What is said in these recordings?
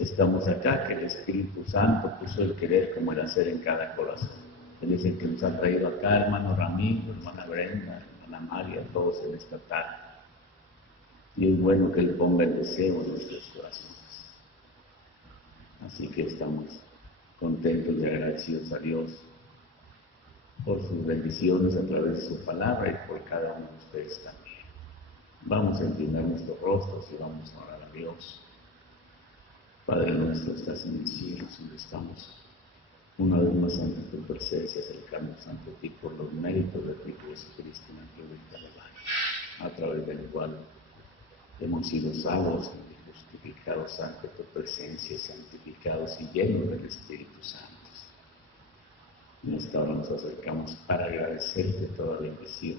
estamos acá, que el Espíritu Santo puso el querer como el hacer en cada corazón. Él es el que nos ha traído acá, hermano Ramiro, hermana Brenda, hermana María, todos en esta tarde. Y es bueno que Él ponga el deseo en nuestros corazones. Así que estamos contentos y agradecidos a Dios por sus bendiciones a través de su palabra y por cada uno de ustedes también. Vamos a inclinar nuestros rostros y vamos a orar a Dios. Padre nuestro, estás en el cielo, donde estamos una vez más ante tu presencia, acercándonos ante ti por los méritos de tu Hijo Jesucristo en la cruz del Calvario, a través del cual hemos sido salvos y justificados ante tu presencia, santificados y llenos del Espíritu Santo. En esta hora nos acercamos para agradecerte toda bendición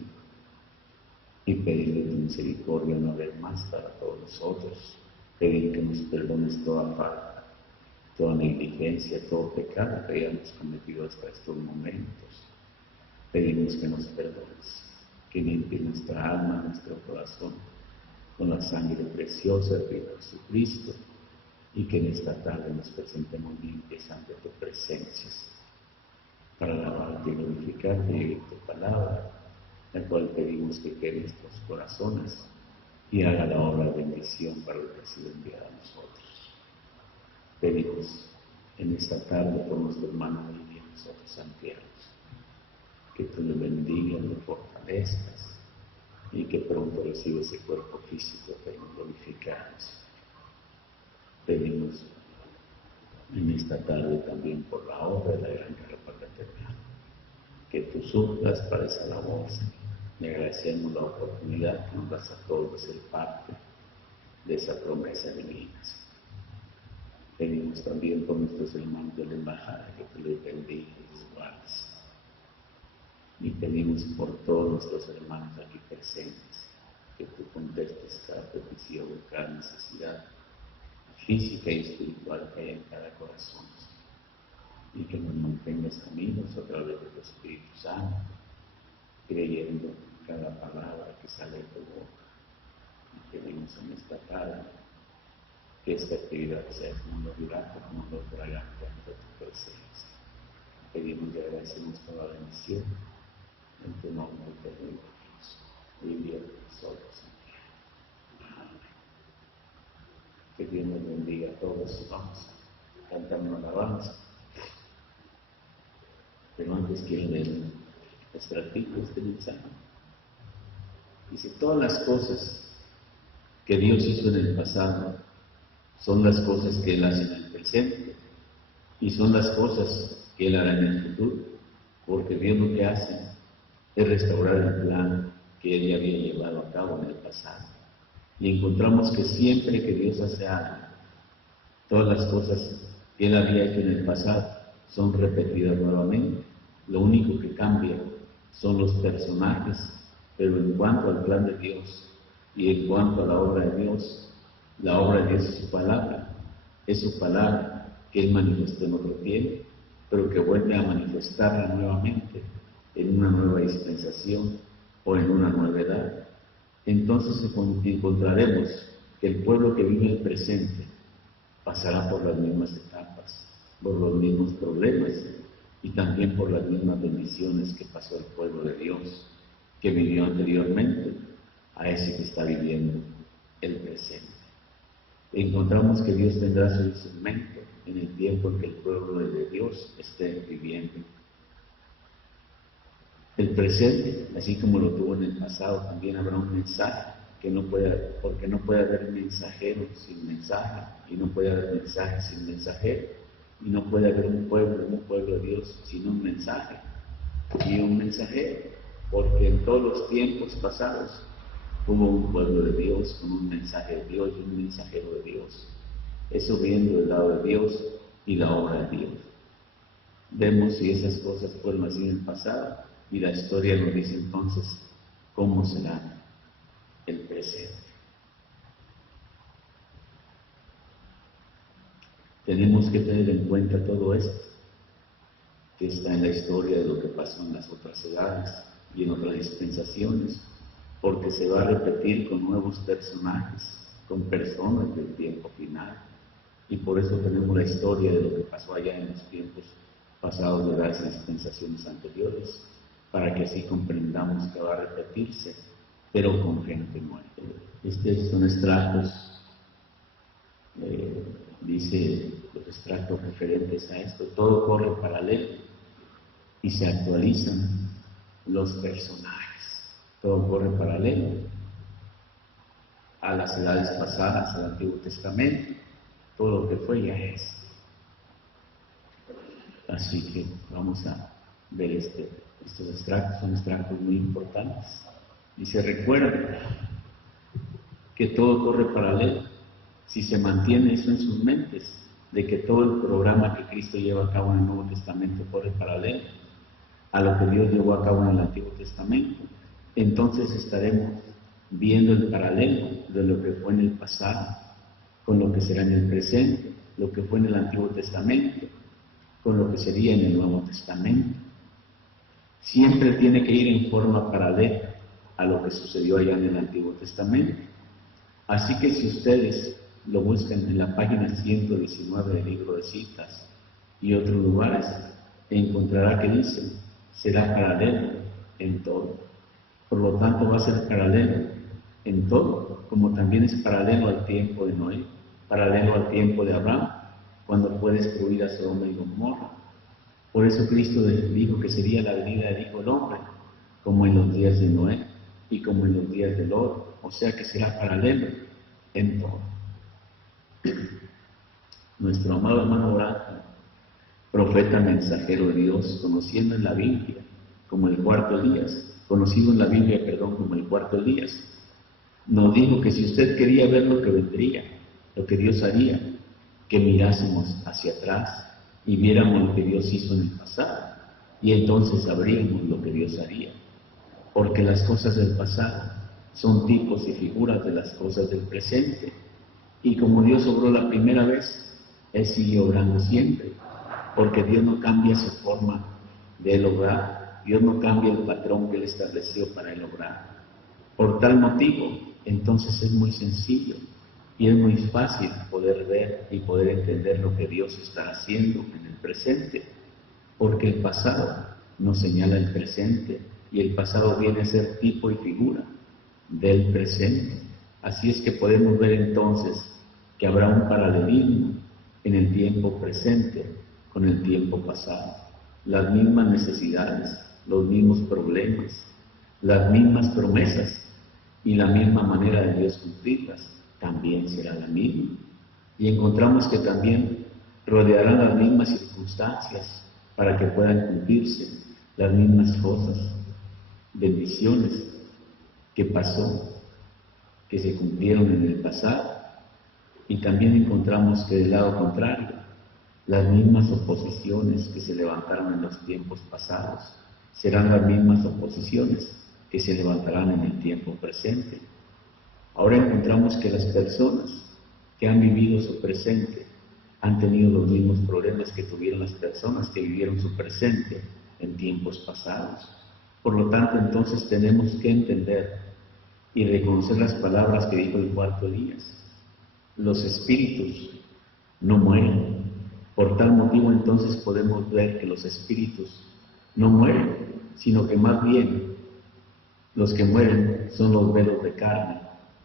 y pedirle tu misericordia una vez más para todos nosotros, pedir que nos perdones toda falta, toda negligencia, todo pecado que hayamos cometido hasta estos momentos. Pedimos que nos perdones, que limpies nuestra alma, nuestro corazón, con la sangre preciosa de Jesucristo, y que en esta tarde nos presentemos limpios ante tu presencia, para alabarte y glorificarte y tu palabra, la cual pedimos que quede en nuestros corazones y haga la obra de bendición para lo que ha sido enviado a nosotros. Pedimos en esta tarde por nuestro hermano y nosotros santiago, que tú le bendigas, le fortalezcas y que pronto reciba ese cuerpo físico que nos glorificamos. Pedimos en esta tarde también por la obra de la gran carpa fraternal, que tú suplas para esa labor. Le agradecemos la oportunidad que nos das a todos de ser parte de esa promesa divina. Pedimos también por nuestros hermanos de la embajada, que tú les bendigas y les guardes. Y pedimos por todos nuestros hermanos aquí presentes, que tú contestes cada petición, cada necesidad física y espiritual que hay en cada corazón, y que nos mantengas unidos a través de tu Espíritu Santo, creyendo cada palabra que sale de tu boca. Y pedimos en esta tarde que esta actividad sea como lo grato, como lo fragante ante tu presencia. Pedimos y agradecemos toda la bendición en tu nombre, eterno Dios, vive nosotros. Que Dios nos bendiga a todos. Vamos a cantar una alabanza. Pero antes quiero leer extractivo de este mensaje. Dice: todas las cosas que Dios hizo en el pasado son las cosas que Él hace en el presente y son las cosas que Él hará en el futuro, porque Dios lo que hace es restaurar el plan que Él ya había llevado a cabo en el pasado. Y encontramos que siempre que Dios hace algo, todas las cosas que Él había hecho en el pasado son repetidas nuevamente. Lo único que cambia son los personajes, pero en cuanto al plan de Dios y en cuanto a la obra de Dios, la obra de Dios es su palabra que Él manifestó en otro tiempo, pero que vuelve a manifestarla nuevamente en una nueva dispensación o en una nueva edad. Entonces encontraremos que el pueblo que vive el presente pasará por las mismas etapas, por los mismos problemas y también por las mismas bendiciones que pasó el pueblo de Dios, que vivió anteriormente a ese que está viviendo el presente. Encontramos que Dios tendrá su instrumento en el tiempo en que el pueblo de Dios esté viviendo. El presente, así como lo tuvo en el pasado, también habrá un mensaje, porque no puede haber mensajero sin mensaje, y no puede haber mensaje sin mensajero, y no puede haber un pueblo de Dios sin un mensaje y un mensajero, porque en todos los tiempos pasados hubo un pueblo de Dios con un mensaje de Dios y un mensajero de Dios, eso viendo del lado de Dios y la obra de Dios. Vemos si esas cosas fueron así en el pasado, y la historia nos dice entonces cómo será el presente. Tenemos que tener en cuenta todo esto, que está en la historia de lo que pasó en las otras edades y en otras dispensaciones, porque se va a repetir con nuevos personajes, con personas del tiempo final. Y por eso tenemos la historia de lo que pasó allá en los tiempos pasados de las dispensaciones anteriores, para que así comprendamos que va a repetirse, pero con gente nueva. Estos son extractos, dice los extractos referentes a esto, todo corre paralelo y se actualizan los personajes, todo corre paralelo a las edades pasadas, al Antiguo Testamento, todo lo que fue ya es. Así que vamos a ver estos extractos, son extractos muy importantes. Y se recuerda que todo corre paralelo, si se mantiene eso en sus mentes, de que todo el programa que Cristo lleva a cabo en el Nuevo Testamento corre paralelo a lo que Dios llevó a cabo en el Antiguo Testamento, entonces estaremos viendo el paralelo de lo que fue en el pasado, con lo que será en el presente, lo que fue en el Antiguo Testamento, con lo que sería en el Nuevo Testamento. Siempre tiene que ir en forma paralela a lo que sucedió allá en el Antiguo Testamento. Así que si ustedes lo buscan en la página 119 del libro de citas y otros lugares, encontrará que dice, será paralelo en todo. Por lo tanto, va a ser paralelo en todo, como también es paralelo al tiempo de Noé, paralelo al tiempo de Abraham, cuando fue destruida Sodoma y Gomorra. Por eso Cristo dijo que sería la venida del Hijo del Hombre, como en los días de Noé y como en los días de Lot, o sea que será paralelo en todo. Nuestro amado hermano Branham, profeta mensajero de Dios, conocido en la Biblia como el cuarto Elías, como el cuarto Elías, nos dijo que si usted quería ver lo que vendría, lo que Dios haría, que mirásemos hacia atrás y viéramos lo que Dios hizo en el pasado, y entonces sabríamos lo que Dios haría, porque las cosas del pasado son tipos y figuras de las cosas del presente, y como Dios obró la primera vez, Él sigue obrando siempre, porque Dios no cambia su forma de Él obrar, Dios no cambia el patrón que Él estableció para Él obrar. Por tal motivo, entonces es muy sencillo y es muy fácil poder ver y poder entender lo que Dios está haciendo en el presente, porque el pasado nos señala el presente y el pasado viene a ser tipo y figura del presente. Así es que podemos ver entonces que habrá un paralelismo en el tiempo presente con el tiempo pasado. Las mismas necesidades, los mismos problemas, las mismas promesas y la misma manera de Dios cumplirlas también será la misma. Y encontramos que también rodearán las mismas circunstancias para que puedan cumplirse las mismas cosas, bendiciones que pasó, que se cumplieron en el pasado. Y también encontramos que del lado contrario, las mismas oposiciones que se levantaron en los tiempos pasados serán las mismas oposiciones que se levantarán en el tiempo presente. Ahora encontramos que las personas que han vivido su presente han tenido los mismos problemas que tuvieron las personas que vivieron su presente en tiempos pasados. Por lo tanto, entonces tenemos que entender y reconocer las palabras que dijo el cuarto Elías. Los espíritus no mueren. Por tal motivo, entonces podemos ver que los espíritus no mueren, sino que más bien los que mueren son los velos de carne,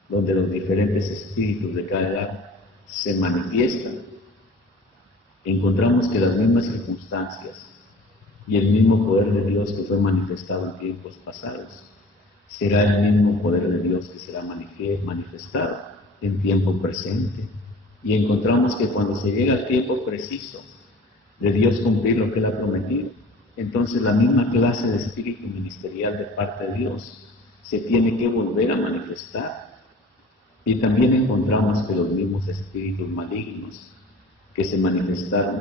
donde los diferentes espíritus de cada edad se manifiestan. Encontramos que las mismas circunstancias y el mismo poder de Dios que fue manifestado en tiempos pasados será el mismo poder de Dios que será manifestado en tiempo presente. Y encontramos que cuando se llega al tiempo preciso de Dios cumplir lo que Él ha prometido, entonces la misma clase de espíritu ministerial de parte de Dios se tiene que volver a manifestar. Y también encontramos que los mismos espíritus malignos que se manifestaron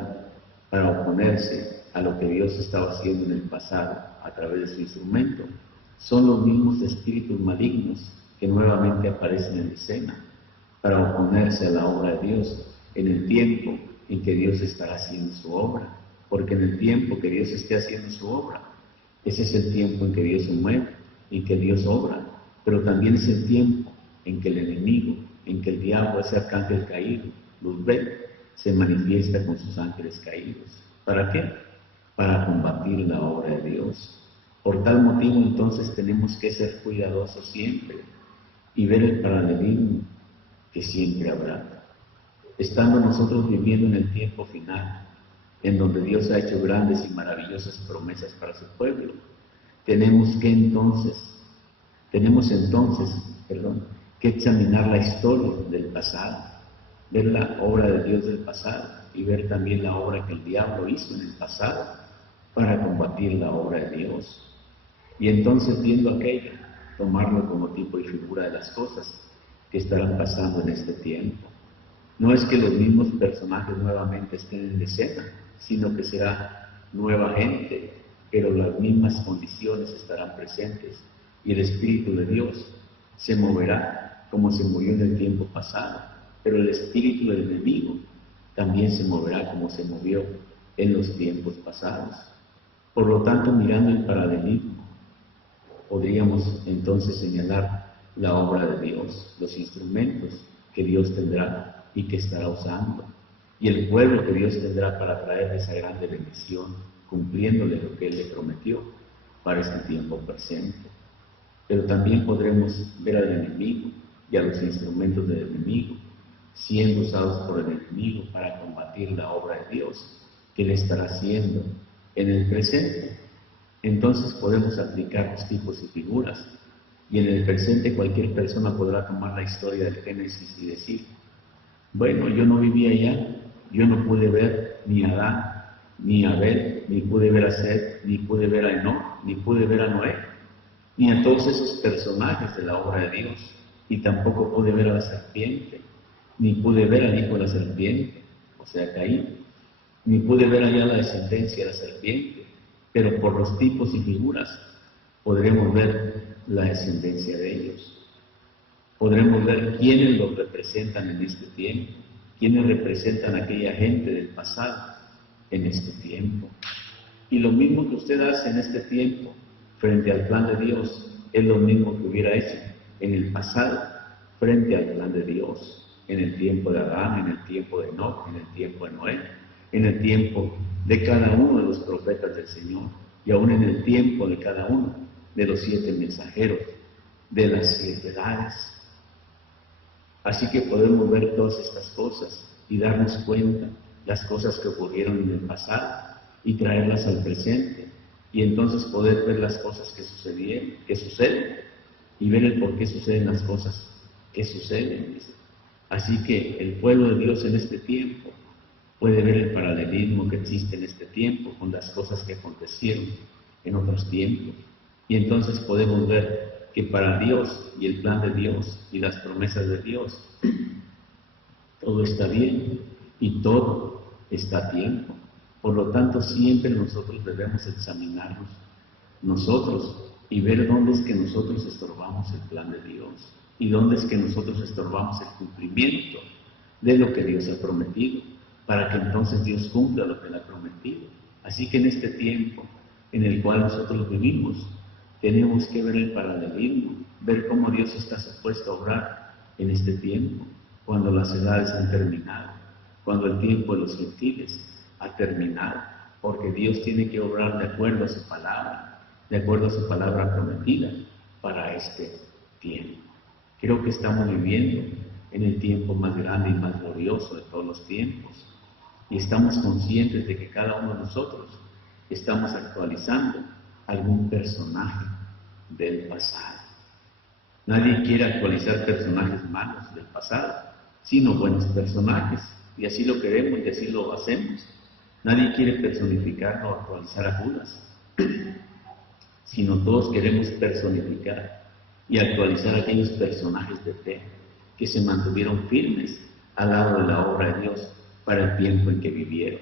para oponerse a lo que Dios estaba haciendo en el pasado a través de su instrumento, son los mismos espíritus malignos que nuevamente aparecen en escena para oponerse a la obra de Dios en el tiempo en que Dios estará haciendo su obra. Porque en el tiempo que Dios esté haciendo su obra, ese es el tiempo en que Dios se mueve, en que Dios obra, pero también es el tiempo en que el enemigo, en que el diablo, ese arcángel caído, Luzbel, se manifiesta con sus ángeles caídos. ¿Para qué? Para combatir la obra de Dios. Por tal motivo, entonces, tenemos que ser cuidadosos siempre y ver el paralelismo que siempre habrá. Estando nosotros viviendo en el tiempo final, en donde Dios ha hecho grandes y maravillosas promesas para su pueblo, tenemos entonces que examinar la historia del pasado, ver la obra de Dios del pasado y ver también la obra que el diablo hizo en el pasado para combatir la obra de Dios. Y entonces, viendo aquello, tomarlo como tipo y figura de las cosas que estarán pasando en este tiempo. No es que los mismos personajes nuevamente estén en escena, sino que será nueva gente, pero las mismas condiciones estarán presentes y el Espíritu de Dios se moverá como se movió en el tiempo pasado, pero el espíritu del enemigo también se moverá como se movió en los tiempos pasados. Por lo tanto, mirando el paralelismo, podríamos entonces señalar la obra de Dios, los instrumentos que Dios tendrá y que estará usando, y el pueblo que Dios tendrá para traer esa grande bendición, cumpliéndole lo que Él le prometió para este tiempo presente. Pero también podremos ver al enemigo y a los instrumentos del enemigo siendo usados por el enemigo para combatir la obra de Dios que Él estará haciendo en el presente. Entonces podemos aplicar los tipos y figuras, y en el presente cualquier persona podrá tomar la historia del Génesis y decir: bueno, yo no vivía allá, yo no pude ver ni a Adán, ni a Abel, ni pude ver a Seth, ni pude ver a Enoc, ni pude ver a Noé, ni a todos esos personajes de la obra de Dios, y tampoco pude ver a la serpiente, ni pude ver al hijo de la serpiente, o sea, Caín, ni pude ver allá la descendencia de la serpiente, pero por los tipos y figuras podremos ver la descendencia de ellos. Podremos ver quiénes los representan en este tiempo, quiénes representan a aquella gente del pasado en este tiempo. Y lo mismo que usted hace en este tiempo frente al plan de Dios es lo mismo que hubiera hecho en el pasado frente al plan de Dios, en el tiempo de Adán, en el tiempo de Enoc, en el tiempo de Noé, en el tiempo de cada uno de los profetas del Señor, y aún en el tiempo de cada uno de los 7 mensajeros de las 7 edades. Así que podemos ver todas estas cosas y darnos cuenta las cosas que ocurrieron en el pasado y traerlas al presente, y entonces poder ver las cosas que suceden, y ver el por qué suceden las cosas que suceden. Así que el pueblo de Dios en este tiempo puede ver el paralelismo que existe en este tiempo con las cosas que acontecieron en otros tiempos, y entonces podemos ver que para Dios y el plan de Dios y las promesas de Dios, todo está bien y todo está a tiempo. Por lo tanto, siempre nosotros debemos examinarnos nosotros y ver dónde es que nosotros estorbamos el plan de Dios y dónde es que nosotros estorbamos el cumplimiento de lo que Dios ha prometido, para que entonces Dios cumpla lo que Él ha prometido. Así que en este tiempo en el cual nosotros vivimos, tenemos que ver el paralelismo, ver cómo Dios está supuesto a obrar en este tiempo, cuando las edades han terminado, cuando el tiempo de los gentiles ha terminado, porque Dios tiene que obrar de acuerdo a su palabra prometida para este tiempo. Creo que estamos viviendo en el tiempo más grande y más glorioso de todos los tiempos, y estamos conscientes de que cada uno de nosotros estamos actualizando algún personaje del pasado. Nadie quiere actualizar personajes malos del pasado, sino buenos personajes, y así lo queremos y así lo hacemos. Nadie quiere personificar o actualizar a Judas, sino todos queremos personificar y actualizar a aquellos personajes de fe que se mantuvieron firmes al lado de la obra de Dios para el tiempo en que vivieron.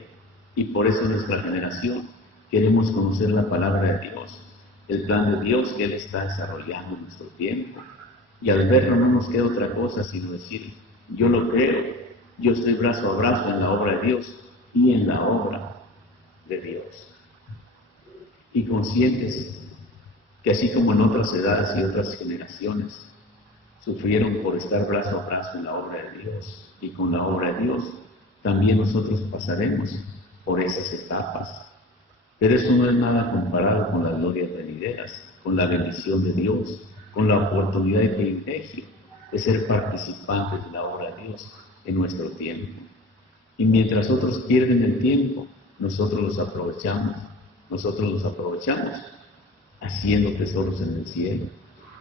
Y por eso nuestra generación queremos conocer la palabra de Dios, el plan de Dios que Él está desarrollando en nuestro tiempo. Y al verlo no nos queda otra cosa sino decir: yo lo creo, yo estoy brazo a brazo en la obra de Dios y en la obra de Dios. Y conscientes que así como en otras edades y otras generaciones sufrieron por estar brazo a brazo en la obra de Dios y con la obra de Dios, también nosotros pasaremos por esas etapas. Pero eso no es nada comparado con las glorias venideras, con la bendición de Dios, con la oportunidad y privilegio de ser participantes de la obra de Dios en nuestro tiempo. Y mientras otros pierden el tiempo, nosotros los aprovechamos haciendo tesoros en el cielo.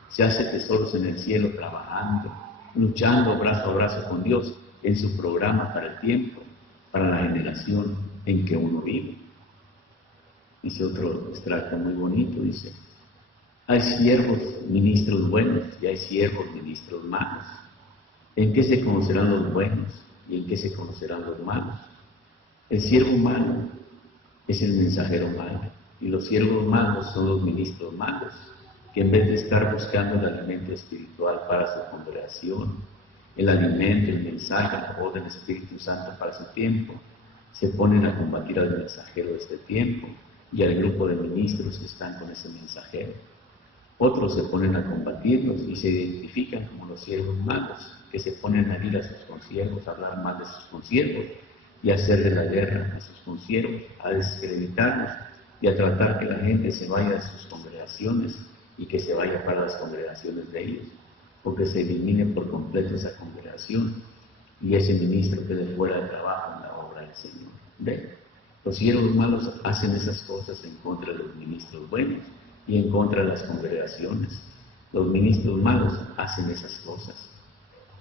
Se hace tesoros en el cielo trabajando, luchando brazo a brazo con Dios en su programa para el tiempo, para la generación en que uno vive. Dice otro extracto muy bonito, dice: hay siervos ministros buenos y hay siervos ministros malos. ¿En qué se conocerán los buenos y en qué se conocerán los malos? El siervo malo es el mensajero malo, y los siervos malos son los ministros malos, que en vez de estar buscando el alimento espiritual para su congregación, el alimento, el mensaje, el poder del Espíritu Santo para su tiempo, se ponen a combatir al mensajero de este tiempo y al grupo de ministros que están con ese mensajero. Otros se ponen a combatirlos y se identifican como los siervos malos, que se ponen a herir a sus consiervos, a hablar mal de sus consiervos y a hacerle la guerra a sus consiervos, a desacreditarlos y a tratar que la gente se vaya de sus congregaciones y que se vaya para las congregaciones de ellos, porque se elimine por completo esa congregación y ese ministro quede fuera de trabajo en la obra del Señor. ¿Ven? Los siervos malos hacen esas cosas en contra de los ministros buenos y en contra de las congregaciones. Los ministros malos hacen esas cosas.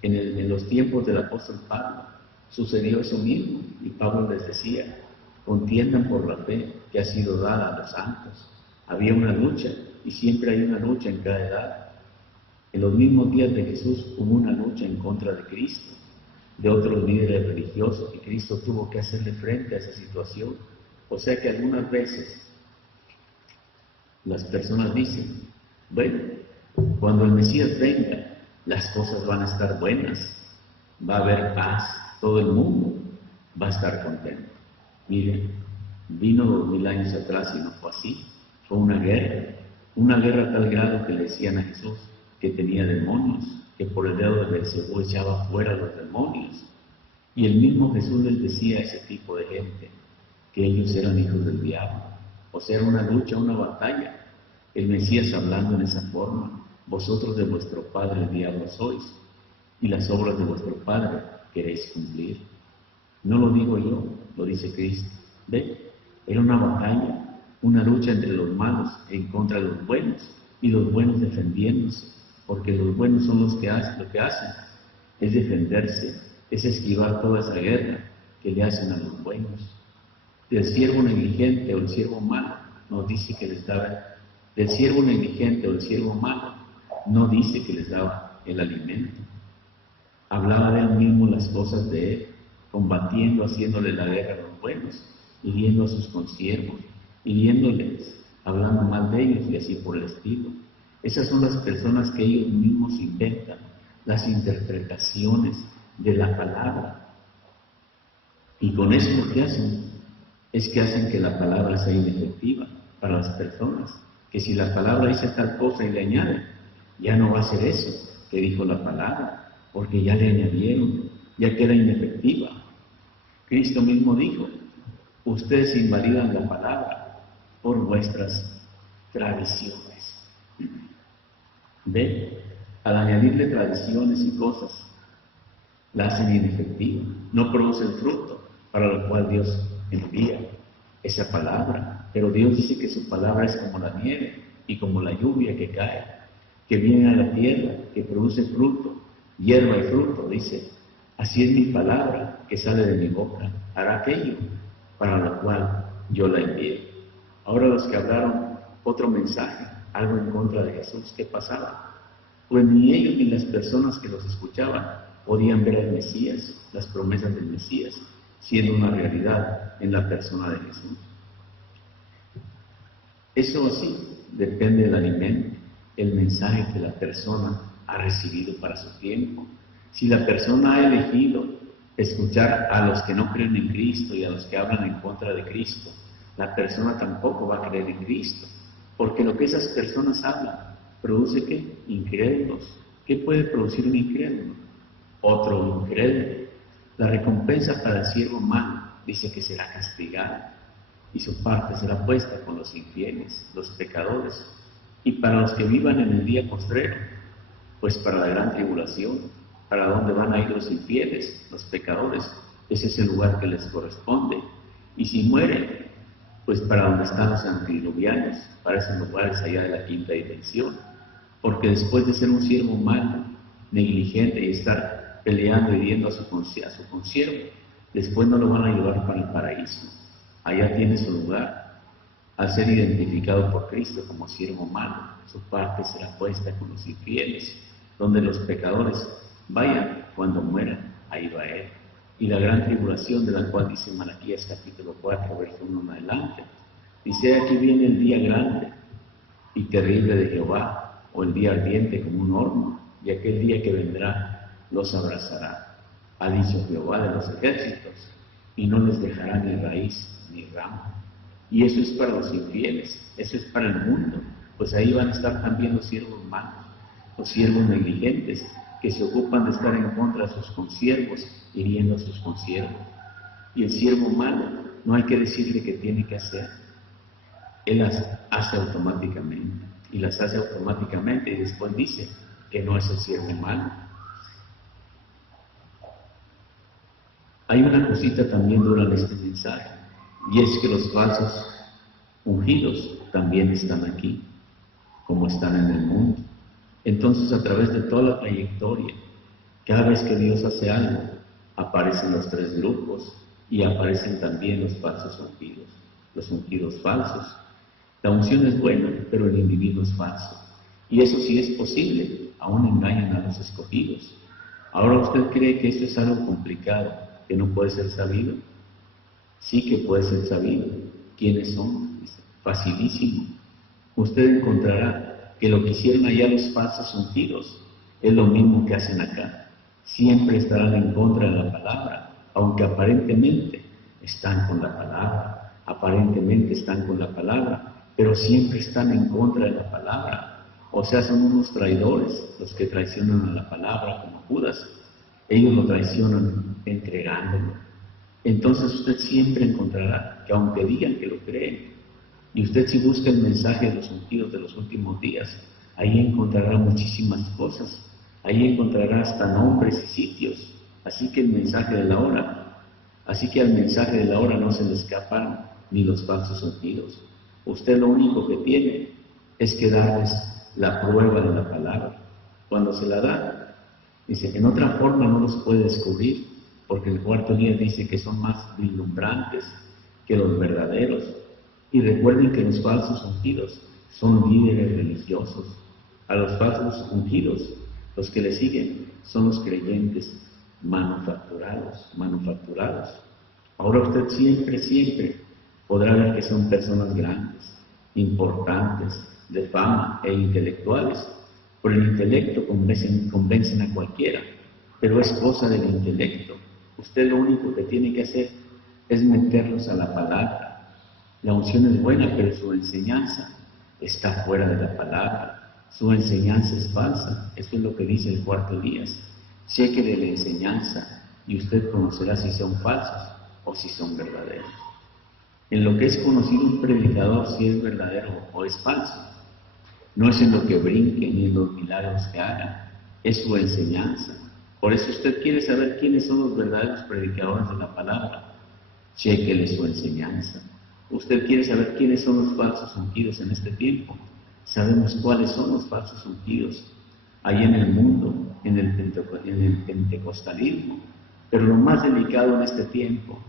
En los tiempos del apóstol Pablo sucedió eso mismo, y Pablo les decía: contiendan por la fe que ha sido dada a los santos. Había una lucha, y siempre hay una lucha en cada edad. En los mismos días de Jesús hubo una lucha en contra de Cristo, de otros líderes religiosos, y Cristo tuvo que hacerle frente a esa situación. O sea que algunas veces las personas dicen: bueno, cuando el Mesías venga, las cosas van a estar buenas, va a haber paz, todo el mundo va a estar contento. Miren, vino 2000 años atrás y no fue así. Fue una guerra a tal grado que le decían a Jesús que tenía demonios, que por el dedo de Beelzebú echaba fuera a los demonios. Y el mismo Jesús les decía a ese tipo de gente que ellos eran hijos del diablo. O sea, era una lucha, una batalla. El Mesías hablando en esa forma: vosotros de vuestro padre el diablo sois, y las obras de vuestro padre queréis cumplir. No lo digo yo, lo dice Cristo. ¿Ve? Era una batalla, una lucha entre los malos en contra de los buenos, y los buenos defendiéndose, porque los buenos son los que hacen, lo que hacen es defenderse, es esquivar toda esa guerra que le hacen a los buenos. Del siervo negligente o el siervo malo nos dice que les daba, del siervo negligente o el siervo malo no dice que les daba el alimento. Hablaba de él mismo las cosas de él, combatiendo, haciéndole la guerra a los buenos, hiriendo a sus consiervos, hiriéndoles, hablando mal de ellos y así por el estilo. Esas son las personas que ellos mismos inventan, las interpretaciones de la palabra. Y con eso lo que hacen es que hacen que la palabra sea inefectiva para las personas. Que si la palabra dice tal cosa y le añade, ya no va a ser eso que dijo la palabra, porque ya le añadieron, ya queda inefectiva. Cristo mismo dijo: ustedes invalidan la palabra por vuestras tradiciones. ¿Ve? Al añadirle tradiciones y cosas, la hacen inefectiva, no produce el fruto para lo cual Dios envía esa palabra. Pero Dios dice que su palabra es como la nieve y como la lluvia que cae, que viene a la tierra, que produce fruto, hierba y fruto. Dice: así es mi palabra que sale de mi boca, hará aquello para lo cual yo la envié. Ahora los que hablaron otro mensaje, algo en contra de Jesús, ¿qué pasaba? Pues ni ellos ni las personas que los escuchaban podían ver al Mesías, las promesas del Mesías, siendo una realidad en la persona de Jesús. Eso así depende del alimento, el mensaje que la persona ha recibido para su tiempo. Si la persona ha elegido escuchar a los que no creen en Cristo y a los que hablan en contra de Cristo, la persona tampoco va a creer en Cristo, porque lo que esas personas hablan produce ¿qué? Incrédulos. ¿Qué puede producir un incrédulo? Otro incrédulo. La recompensa para el siervo malo dice que será castigada y su parte será puesta con los infieles, los pecadores, y para los que vivan en el día postrero, pues para la gran tribulación, para donde van a ir los infieles, los pecadores, ese es el lugar que les corresponde. Y si mueren, pues para donde están los antidiluvianos, para esos lugares allá de la quinta dimensión, porque después de ser un siervo malo, negligente y estar peleando y hiriendo a su consiervo, después no lo van a llevar para el paraíso. Allá tiene su lugar. Al ser identificado por Cristo como siervo malo, su parte será puesta con los infieles, donde los pecadores vayan cuando mueran, ahí va Él. Y la gran tribulación de la cual dice Malaquías capítulo 4, verso 1 en adelante, dice: aquí viene el día grande y terrible de Jehová, o el día ardiente como un horno, y aquel día que vendrá los abrazará, ha dicho Jehová de los ejércitos, y no les dejará ni raíz ni ramo. Y eso es para los infieles, eso es para el mundo, pues ahí van a estar también los siervos malos, los siervos negligentes, que se ocupan de estar en contra de sus consiervos, hiriendo a sus consiervos. Y el siervo malo, no hay que decirle qué tiene que hacer, él las hace automáticamente, y las hace automáticamente, y después dice que no es el siervo malo. Hay una cosita también dura en este mensaje, y es que los falsos ungidos también están aquí, como están en el mundo. Entonces, a través de toda la trayectoria, cada vez que Dios hace algo, aparecen los tres grupos y aparecen también los falsos ungidos, los ungidos falsos. La unción es buena, pero el individuo es falso. Y eso sí es posible, aún engañan a los escogidos. Ahora, ¿usted cree que eso es algo complicado, que no puede ser sabido? Sí que puede ser sabido. ¿Quiénes son? Facilísimo. Usted encontrará que lo que hicieron allá los falsos ungidos es lo mismo que hacen acá. Siempre estarán en contra de la palabra, aunque aparentemente están con la palabra, pero siempre están en contra de la palabra. O sea, son unos traidores los que traicionan a la palabra, como Judas. Ellos lo traicionan entregándolo. Entonces usted siempre encontrará que aunque digan que lo creen, y usted si busca el mensaje de los ungidos de los últimos días, ahí encontrará muchísimas cosas, ahí encontrará hasta nombres y sitios, así que al mensaje de la hora no se le escapan ni los falsos ungidos. Usted lo único que tiene es que darles la prueba de la palabra. Cuando se la da, dice, en otra forma no los puede descubrir, porque el cuarto día dice que son más vislumbrantes que los verdaderos. Y recuerden que los falsos ungidos son líderes religiosos. A los falsos ungidos, los que le siguen, son los creyentes manufacturados. Ahora usted siempre podrá ver que son personas grandes, importantes, de fama e intelectuales. Por el intelecto convencen a cualquiera, pero es cosa del intelecto. Usted lo único que tiene que hacer es meterlos a la palabra. La unción es buena, pero su enseñanza está fuera de la palabra. Su enseñanza es falsa. Esto es lo que dice el cuarto día. Cheque de la enseñanza y usted conocerá si son falsos o si son verdaderos. En lo que es conocido un predicador si es verdadero o es falso, no es en lo que brinque ni en los milagros que haga, es su enseñanza. Por eso usted quiere saber quiénes son los verdaderos predicadores de la palabra, chéquele su enseñanza. Usted quiere saber quiénes son los falsos ungidos en este tiempo. Sabemos cuáles son los falsos ungidos ahí en el mundo, en el pentecostalismo. Pero lo más delicado en este tiempo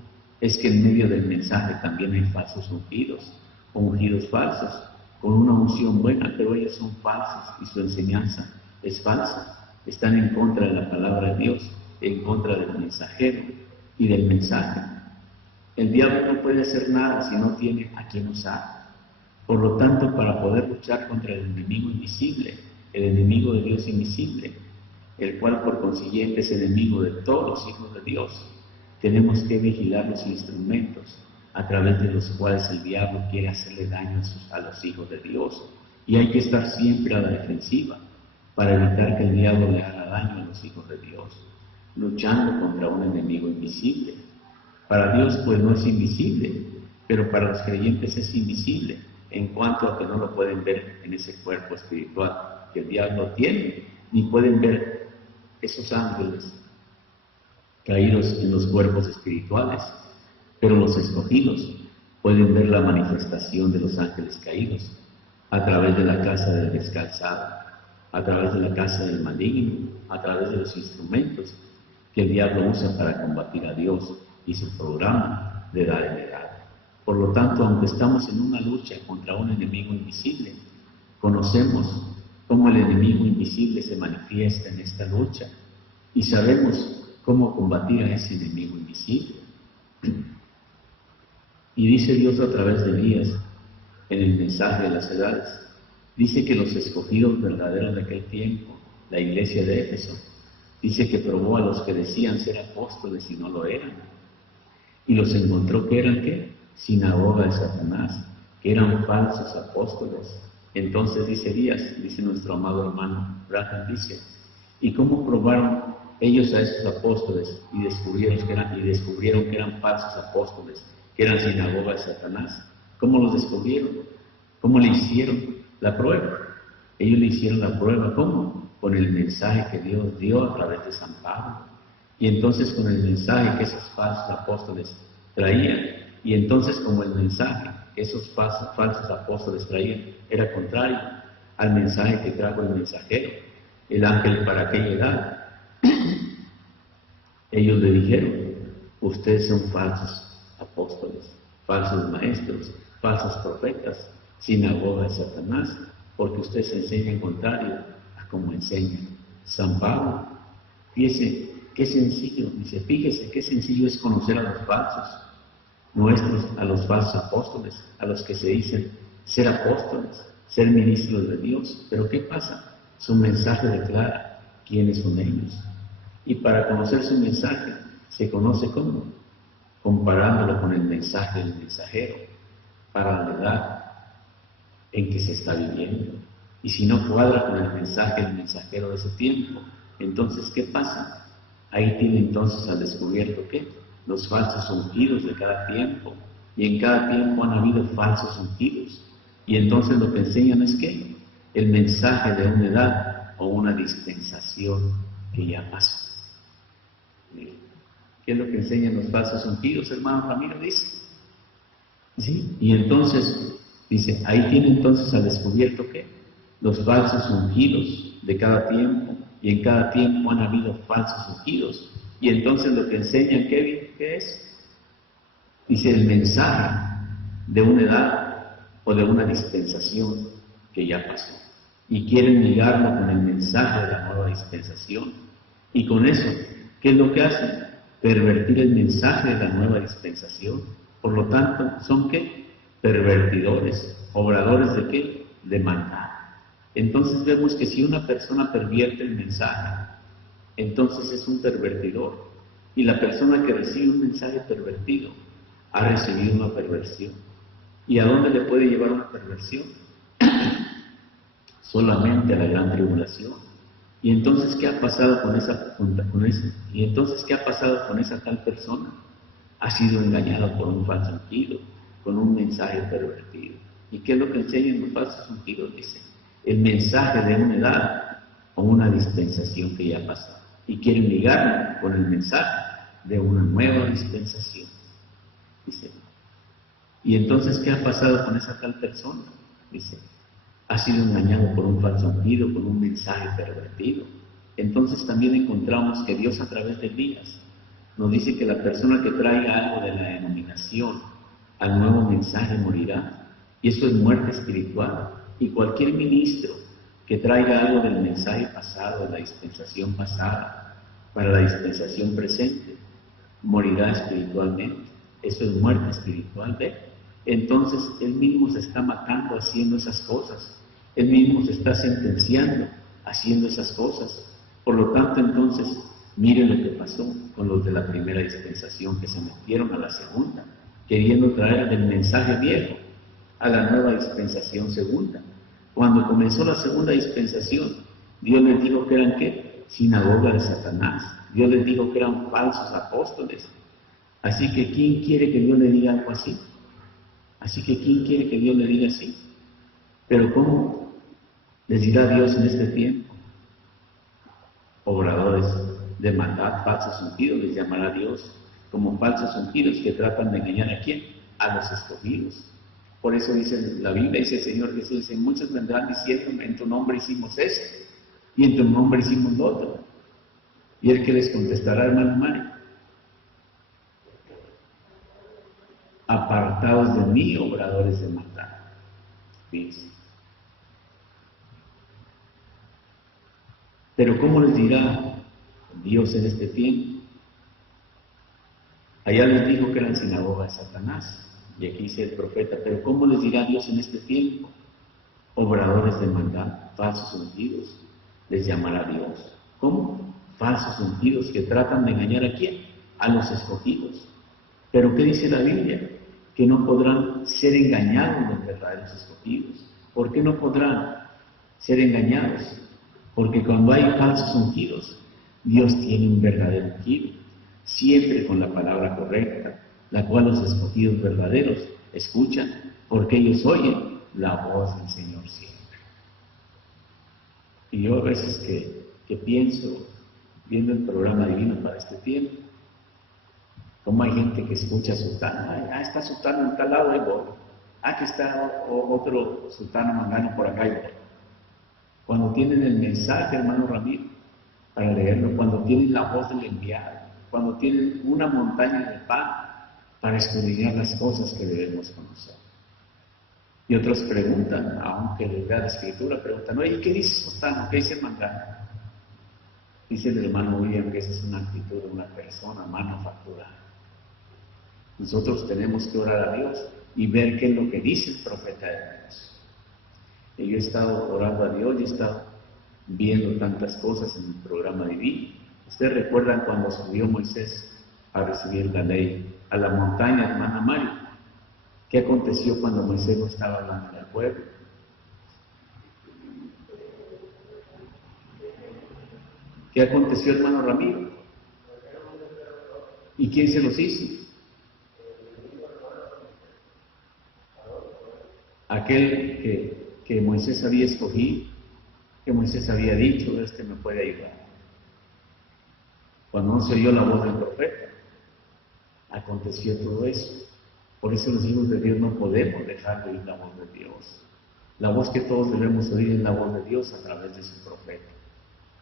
es que en medio del mensaje también hay falsos ungidos, o ungidos falsos, con una unción buena, pero ellos son falsos y su enseñanza es falsa. Están en contra de la palabra de Dios, en contra del mensajero y del mensaje. El diablo no puede hacer nada si no tiene a quien usar. Por lo tanto, para poder luchar contra el enemigo invisible, el enemigo de Dios invisible, el cual por consiguiente es enemigo de todos los hijos de Dios, tenemos que vigilar los instrumentos a través de los cuales el diablo quiere hacerle daño a los hijos de Dios. Y hay que estar siempre a la defensiva para evitar que el diablo le haga daño a los hijos de Dios. luchando contra un enemigo invisible. Para Dios pues no es invisible, pero para los creyentes es invisible, en cuanto a que no lo pueden ver en ese cuerpo espiritual que el diablo tiene, ni pueden ver esos ángeles caídos en los cuerpos espirituales, pero los escogidos pueden ver la manifestación de los ángeles caídos a través de la casa del descalzado, a través de la casa del maligno, a través de los instrumentos que el diablo usa para combatir a Dios y su programa de edad en edad. Por lo tanto, aunque estamos en una lucha contra un enemigo invisible, conocemos cómo el enemigo invisible se manifiesta en esta lucha y sabemos cómo combatir a ese enemigo invisible. Y dice Dios a través de Elías, en el mensaje de las edades, dice que los escogidos verdaderos de aquel tiempo, la iglesia de Éfeso, dice que probó a los que decían ser apóstoles y no lo eran, y los encontró que eran, ¿qué? Sinagoga de Satanás, que eran falsos apóstoles. Entonces dice Elías, dice nuestro amado hermano Branham, dice, ¿y cómo probaron ellos a esos apóstoles y descubrieron que eran falsos apóstoles, que eran sinagoga de Satanás? ¿Cómo los descubrieron? ¿Cómo le hicieron la prueba? Ellos le hicieron la prueba, ¿cómo? Con el mensaje que Dios dio a través de San Pablo. Y entonces con el mensaje que esos falsos apóstoles traían, y entonces como el mensaje que esos falsos apóstoles traían era contrario al mensaje que trajo el mensajero, el ángel para aquella edad, ellos le dijeron, ustedes son falsos apóstoles, falsos maestros, falsos profetas, sinagoga de Satanás, porque ustedes enseñan contrario a como enseña San Pablo. Fíjese qué sencillo, dice, fíjese qué sencillo es conocer a los falsos nuestros, a los falsos apóstoles, a los que se dicen ser apóstoles, ser ministros de Dios. Pero ¿qué pasa? Su mensaje declara quiénes son ellos. Y para conocer su mensaje se conoce ¿cómo? Comparándolo con el mensaje del mensajero, para la edad en que se está viviendo. Y si no cuadra con el mensaje del mensajero de ese tiempo, entonces ¿qué pasa? Ahí tiene entonces al descubierto ¿qué? Los falsos ungidos de cada tiempo. Y en cada tiempo han habido falsos ungidos. Y entonces lo que enseñan es ¿qué? El mensaje de una edad o una dispensación que ya pasó. ¿Qué es lo que enseñan los falsos ungidos, hermano Ramiro? Dice. ¿Sí? Y entonces, dice, ahí tiene entonces al descubierto ¿qué? Los falsos ungidos de cada tiempo, y en cada tiempo han habido falsos ungidos. Y entonces lo que enseñan, ¿qué es? Dice el mensaje de una edad o de una dispensación que ya pasó. Y quieren ligarlo con el mensaje de la nueva dispensación. Y con eso, ¿qué es lo que hacen? Pervertir el mensaje de la nueva dispensación. Por lo tanto, ¿son qué? Pervertidores, obradores de qué? De maldad. Entonces vemos que si una persona pervierte el mensaje, entonces es un pervertidor. Y la persona que recibe un mensaje pervertido ha recibido una perversión. ¿Y a dónde le puede llevar una perversión? Solamente a la gran tribulación. ¿Y entonces qué ha pasado con esa tal persona? Ha sido engañado por un falso ungido, con un mensaje pervertido. ¿Y qué es lo que enseñan los falsos ungidos? Dice, el mensaje de una edad o una dispensación que ya ha pasado. Y quieren ligarlo con el mensaje de una nueva dispensación. Dice, ¿y entonces qué ha pasado con esa tal persona? Dice, ha sido engañado por un falso ungido, con un mensaje pervertido. Entonces también encontramos que Dios a través de Elías nos dice que la persona que traiga algo de la denominación al nuevo mensaje morirá. Y eso es muerte espiritual. Y cualquier ministro que traiga algo del mensaje pasado, de la dispensación pasada, para la dispensación presente, morirá espiritualmente. Eso es muerte espiritual, ¿ve? Entonces él mismo se está matando haciendo esas cosas. Él mismo se está sentenciando haciendo esas cosas. Por lo tanto, entonces, miren lo que pasó con los de la primera dispensación que se metieron a la segunda, queriendo traer el mensaje viejo a la nueva dispensación segunda. Cuando comenzó la segunda dispensación, Dios les dijo que eran ¿qué? Sinagoga de Satanás, Dios les dijo que eran falsos apóstoles. Así que ¿quién quiere que Dios le diga algo así? Así que ¿quién quiere que Dios le diga así? Pero ¿cómo les dirá Dios en este tiempo? Obradores de maldad, falsos ungidos, les llamará Dios como falsos ungidos que tratan de engañar ¿a quién? A los escogidos. Por eso dice la Biblia, dice el Señor Jesús, dice, muchos vendrán diciendo, en tu nombre hicimos esto, y en tu nombre hicimos lo otro. Y el que les contestará, hermano Mario, apartados de mí, obradores de maldad. Fíjense. Pero ¿cómo les dirá Dios en este tiempo? Allá les dijo que eran sinagoga de Satanás, y aquí dice el profeta, pero ¿cómo les dirá Dios en este tiempo? Obradores de maldad, falsos ungidos, les llamará Dios. ¿Cómo? Falsos ungidos que tratan de engañar ¿a quién? A los escogidos. ¿Pero qué dice la Biblia? Que no podrán ser engañados los verdaderos escogidos. ¿Por qué no podrán ser engañados? Porque cuando hay falsos ungidos, Dios tiene un verdadero ungido, siempre con la palabra correcta, la cual los escogidos verdaderos escuchan, porque ellos oyen la voz del Señor siempre. Y yo a veces que pienso, viendo el programa divino para este tiempo, como hay gente que escucha sultano, está sultano en tal lado, y voy. Que está otro sultano mangano por acá, y voy. Cuando tienen el mensaje, hermano Ramiro, para leerlo, cuando tienen la voz del enviado, cuando tienen una montaña de pan para escudriñar las cosas que debemos conocer. Y otros preguntan, aunque les da la escritura, preguntan, oye, ¿qué dice sultano? ¿Qué dice mangano? Dice el hermano William que esa es una actitud de una persona manufacturada. Nosotros tenemos que orar a Dios y ver qué es lo que dice el profeta de Dios. Y yo he estado orando a Dios y he estado viendo tantas cosas en el programa divino. Ustedes recuerdan cuando subió Moisés a recibir la ley a la montaña, hermana Mario. ¿Qué aconteció cuando Moisés no estaba hablando al pueblo? ¿Qué aconteció, hermano Ramiro? ¿Y quién se los hizo? Aquel que Moisés había escogido, que Moisés había dicho, este me puede ayudar. Cuando no se oyó la voz del profeta, aconteció todo eso. Por eso los hijos de Dios no podemos dejar de oír la voz de Dios. La voz que todos debemos oír es la voz de Dios a través de su profeta,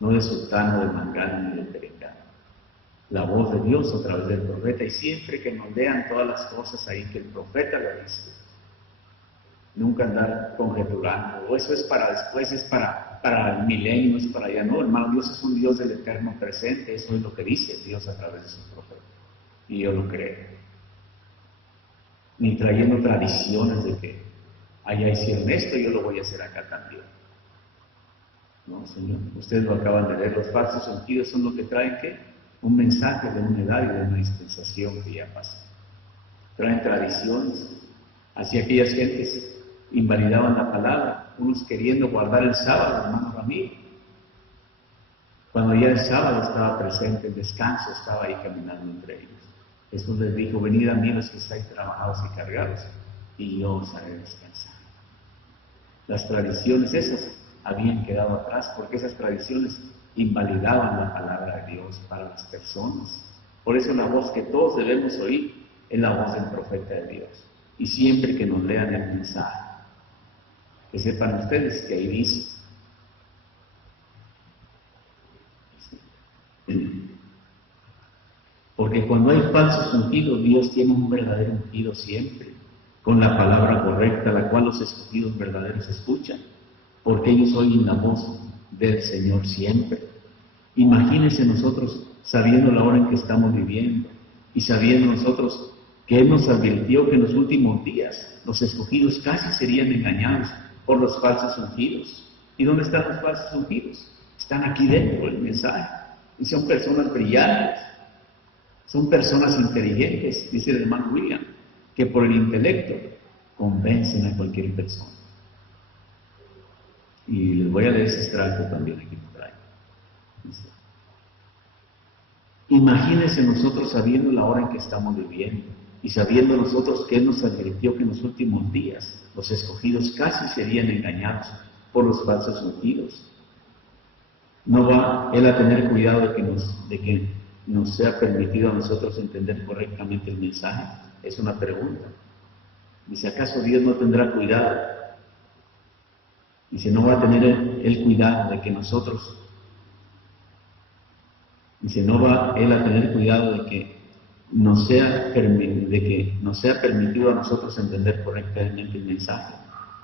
no de sultano, de mangano ni de perengano. La voz de Dios a través del profeta, y siempre que nos lean todas las cosas ahí que el profeta le dice, nunca andar conjeturando, o eso es para después, es para el milenio, es para allá. No, hermano, Dios es un Dios del eterno presente, eso es lo que dice Dios a través de su profeta, y yo lo creo. Ni trayendo tradiciones de que allá hicieron esto, yo lo voy a hacer acá también. No, Señor, ustedes lo acaban de ver, los falsos sentidos son los que traen, ¿qué? Un mensaje de una edad y de una dispensación que ya pasó. Traen tradiciones, así aquellas gentes invalidaban la palabra, unos queriendo guardar el sábado, hermano Ramiro. Cuando ya el sábado estaba presente, el descanso estaba ahí caminando entre ellos. Jesús les dijo, venid a mí los que estáis trabajados y cargados, y yo os haré descansar. Las tradiciones esas habían quedado atrás, porque esas tradiciones invalidaban la palabra de Dios para las personas. Por eso la voz que todos debemos oír es la voz del profeta de Dios. Y siempre que nos lean el mensaje, que sepan ustedes que ahí dice. Porque cuando hay falsos ungidos, Dios tiene un verdadero ungido siempre, con la palabra correcta, la cual los escogidos verdaderos escuchan, porque ellos oyen la voz del Señor siempre. Imagínense nosotros sabiendo la hora en que estamos viviendo y sabiendo nosotros que Él nos advirtió que en los últimos días los escogidos casi serían engañados por los falsos ungidos. ¿Y dónde están los falsos ungidos? Están aquí dentro del mensaje. Y son personas brillantes, son personas inteligentes, dice el hermano William, que por el intelecto convencen a cualquier persona. Y les voy a leer ese extracto también aquí por ahí. Imagínense nosotros sabiendo la hora en que estamos viviendo y sabiendo nosotros que Él nos advirtió que en los últimos días los escogidos casi serían engañados por los falsos ungidos. ¿No va Él a tener cuidado de que nos sea permitido a nosotros entender correctamente el mensaje? Es una pregunta. Dice, ¿acaso Dios no tendrá cuidado? Dice, ¿no va a tener Él cuidado de que nosotros... Dice, ¿no va Él a tener cuidado de que nos sea permitido a nosotros entender correctamente el mensaje?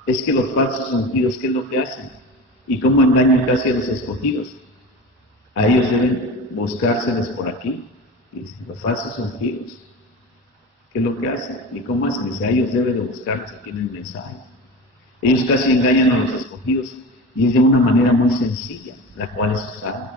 Es que los falsos ungidos, ¿qué es lo que hacen? ¿Y cómo engañan casi a los escogidos? A ellos deben buscárseles por aquí. Dice, los falsos ungidos, ¿qué es lo que hacen? ¿Y cómo hacen? Dice, a ellos deben de buscarse aquí en el mensaje. Ellos casi engañan a los escogidos y es de una manera muy sencilla, la cual es usada.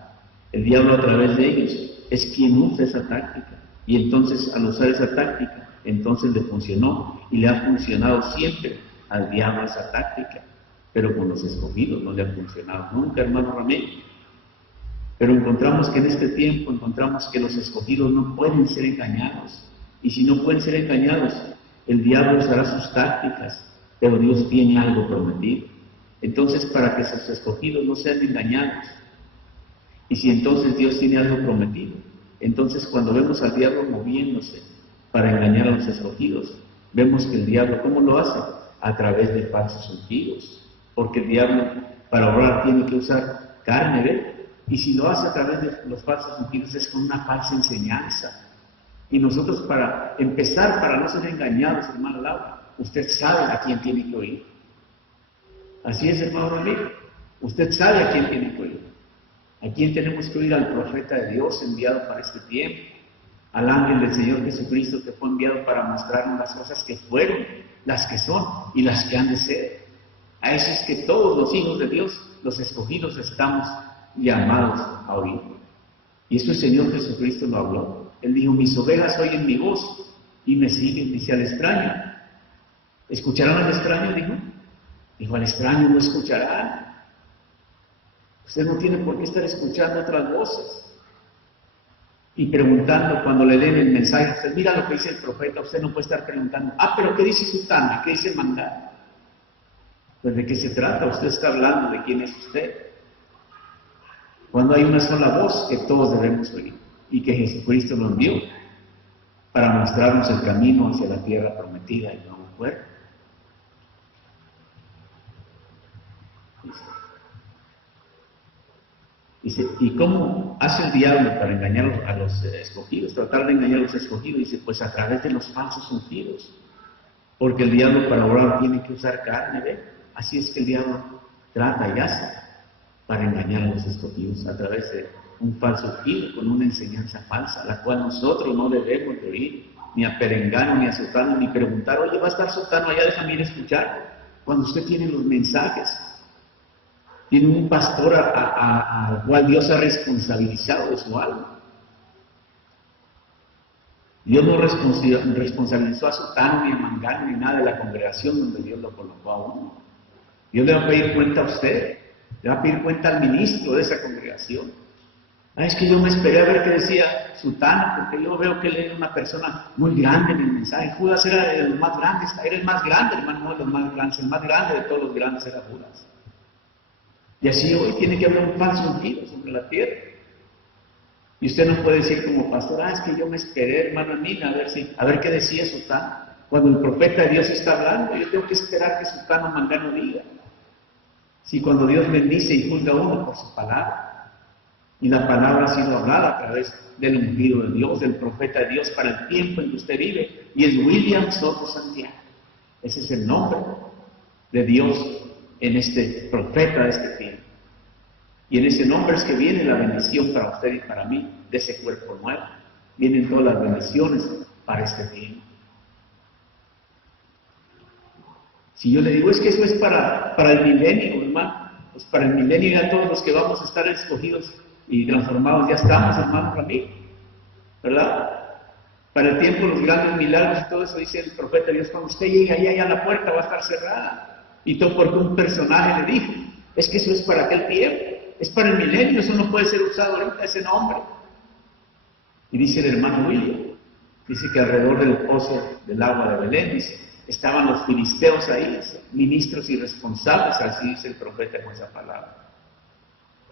El diablo a través de ellos es quien usa esa táctica. Y entonces al usar esa táctica, entonces le funcionó y le ha funcionado siempre al diablo esa táctica. Pero con los escogidos no le ha funcionado nunca, hermano Ramírez. Pero encontramos que en este tiempo, encontramos que los escogidos no pueden ser engañados. Y si no pueden ser engañados, el diablo usará sus tácticas, pero Dios tiene algo prometido. Entonces, para que sus escogidos no sean engañados, y si entonces Dios tiene algo prometido, entonces cuando vemos al diablo moviéndose para engañar a los escogidos, vemos que el diablo, ¿cómo lo hace? A través de falsos ungidos. Porque el diablo, para obrar, tiene que usar carne, ¿ve? Y si lo hace a través de los falsos ungidos, es con una falsa enseñanza. Y nosotros, para empezar, para no ser engañados, hermano Laura, usted sabe a quién tiene que oír. Así es, hermano Ramiro. Usted sabe a quién tiene que oír. ¿A quién tenemos que oír? Al profeta de Dios enviado para este tiempo, al ángel del Señor Jesucristo que fue enviado para mostrarnos las cosas que fueron, las que son y las que han de ser. A eso es que todos los hijos de Dios, los escogidos, estamos llamados a oír. Y eso el Señor Jesucristo lo habló. Él dijo, mis ovejas oyen mi voz y me siguen. Dice al extraño. ¿Escucharán al extraño? Dijo, al extraño no escucharán. Usted no tiene por qué estar escuchando otras voces y preguntando cuando le den el mensaje. Usted mira lo que dice el profeta, usted no puede estar preguntando, pero ¿qué dice Sutana? ¿Qué dice Mandá? Pues ¿de qué se trata? Usted está hablando de quién es usted. Cuando hay una sola voz que todos debemos oír y que Jesucristo nos envió para mostrarnos el camino hacia la tierra prometida y nuevo cuerpo. Dice, ¿y cómo hace el diablo para engañar a los escogidos? Tratar de engañar a los escogidos. Dice, pues a través de los falsos ungidos. Porque el diablo para orar tiene que usar carne, ¿ve? Así es que el diablo trata y hace para engañar a los escogidos a través de un falso ungido, con una enseñanza falsa, la cual nosotros no debemos de oír, ni a perengano, ni a sotano, ni preguntar, oye, va a estar sotano allá, déjame ir a escuchar. Cuando usted tiene los mensajes, tiene un pastor al cual Dios ha responsabilizado de su alma. Dios no responsabilizó a Sotano, ni a Mangano, ni nada de la congregación donde Dios lo colocó a uno. Dios le va a pedir cuenta a usted, le va a pedir cuenta al ministro de esa congregación. Es que yo me esperé a ver qué decía Sutano, porque yo veo que él era una persona muy grande en el mensaje. Judas era el más grande, era el más grande, hermano, no de los más grandes, el más grande de todos los grandes era Judas. Y así hoy tiene que haber un falso ungido sobre la tierra. Y usted no puede decir como pastor, es que yo me esperé, hermano Nina, a ver qué decía Sutano. Cuando el profeta de Dios está hablando, yo tengo que esperar que Sutano Mangano diga. Si cuando Dios bendice y juzga a uno por su palabra, y la palabra ha sido hablada a través del ungido de Dios, del profeta de Dios para el tiempo en que usted vive, y es William Soto Santiago. Ese es el nombre de Dios en este profeta de este tiempo. Y en ese nombre es que viene la bendición para usted y para mí, de ese cuerpo nuevo. Vienen todas las bendiciones para este tiempo. Si yo le digo, es que eso es para el milenio, hermano, pues para el milenio ya todos los que vamos a estar escogidos y transformados ya estamos, hermano, para mí, ¿verdad? Para el tiempo, los grandes milagros y todo eso, dice el profeta de Dios, cuando usted llegue allá la puerta va a estar cerrada. Y todo porque un personaje le dijo, es que eso es para aquel tiempo, es para el milenio, eso no puede ser usado ahorita, ese nombre. Y dice el hermano William, dice que alrededor del pozo del agua de Belén, dice, estaban los filisteos ahí, ministros irresponsables, así dice el profeta con esa palabra.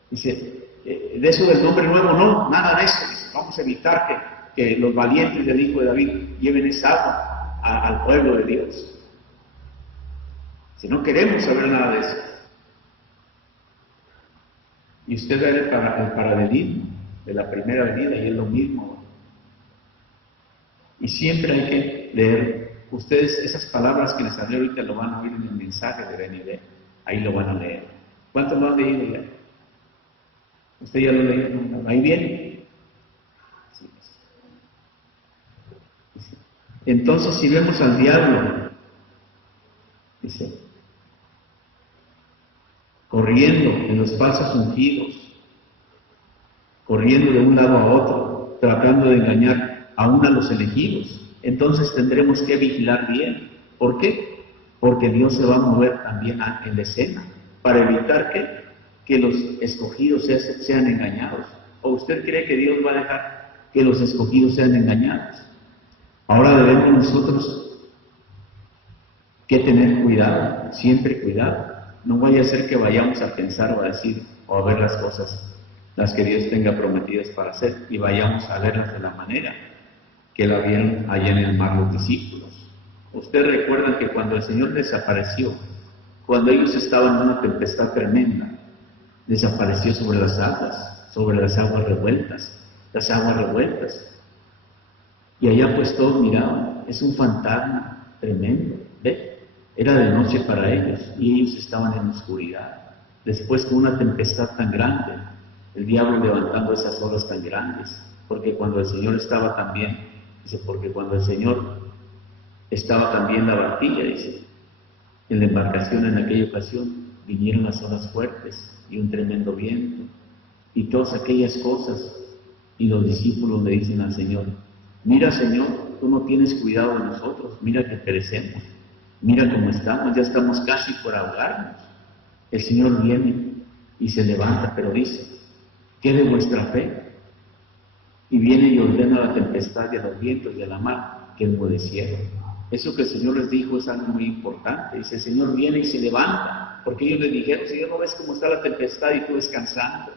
Dice, de eso del nombre nuevo no, nada de eso. Dice, vamos a evitar que los valientes del hijo de David lleven esa agua al pueblo de Dios. Si no queremos saber nada de eso. Y usted ve el paralelismo de la primera venida y es lo mismo. Y siempre hay que leer. Ustedes esas palabras que les hablé ahorita lo van a oír en el mensaje de Benidé. Ahí lo van a leer. ¿Cuántos lo han leído ya? ¿Usted ya lo leyó? No, ahí viene. Entonces, si vemos al diablo, dice, corriendo en los falsos ungidos, corriendo de un lado a otro, tratando de engañar aún a los elegidos, entonces tendremos que vigilar bien. ¿Por qué? Porque Dios se va a mover también en la escena, para evitar que los escogidos sean engañados. ¿O usted cree que Dios va a dejar que los escogidos sean engañados? Ahora debemos nosotros que tener cuidado, siempre cuidado. No vaya a ser que vayamos a pensar o a decir o a ver las cosas, las que Dios tenga prometidas para hacer, y vayamos a verlas de la manera que la vieron allá en el mar los discípulos. Ustedes recuerdan que cuando el Señor desapareció, cuando ellos estaban en una tempestad tremenda, desapareció sobre las aguas revueltas, Y allá pues todos miraban, es un fantasma tremendo, ¿ve? Era de noche para ellos y ellos estaban en oscuridad. Después con una tempestad tan grande, el diablo levantando esas olas tan grandes, porque cuando el Señor estaba también, dice, porque cuando el Señor estaba también en la barquilla, dice, en la embarcación en aquella ocasión, vinieron las olas fuertes y un tremendo viento y todas aquellas cosas, y los discípulos le dicen al Señor, mira Señor, tú no tienes cuidado de nosotros, mira que perecemos, mira cómo estamos, ya estamos casi por ahogarnos. El Señor viene y se levanta, pero dice, ¿qué de vuestra fe? Y viene y ordena a la tempestad y a los vientos y a la mar que enmudecieron. Eso que el Señor les dijo es algo muy importante. Dice, el Señor viene y se levanta, porque ellos le dijeron, Señor, ¿no ves cómo está la tempestad y tú descansando?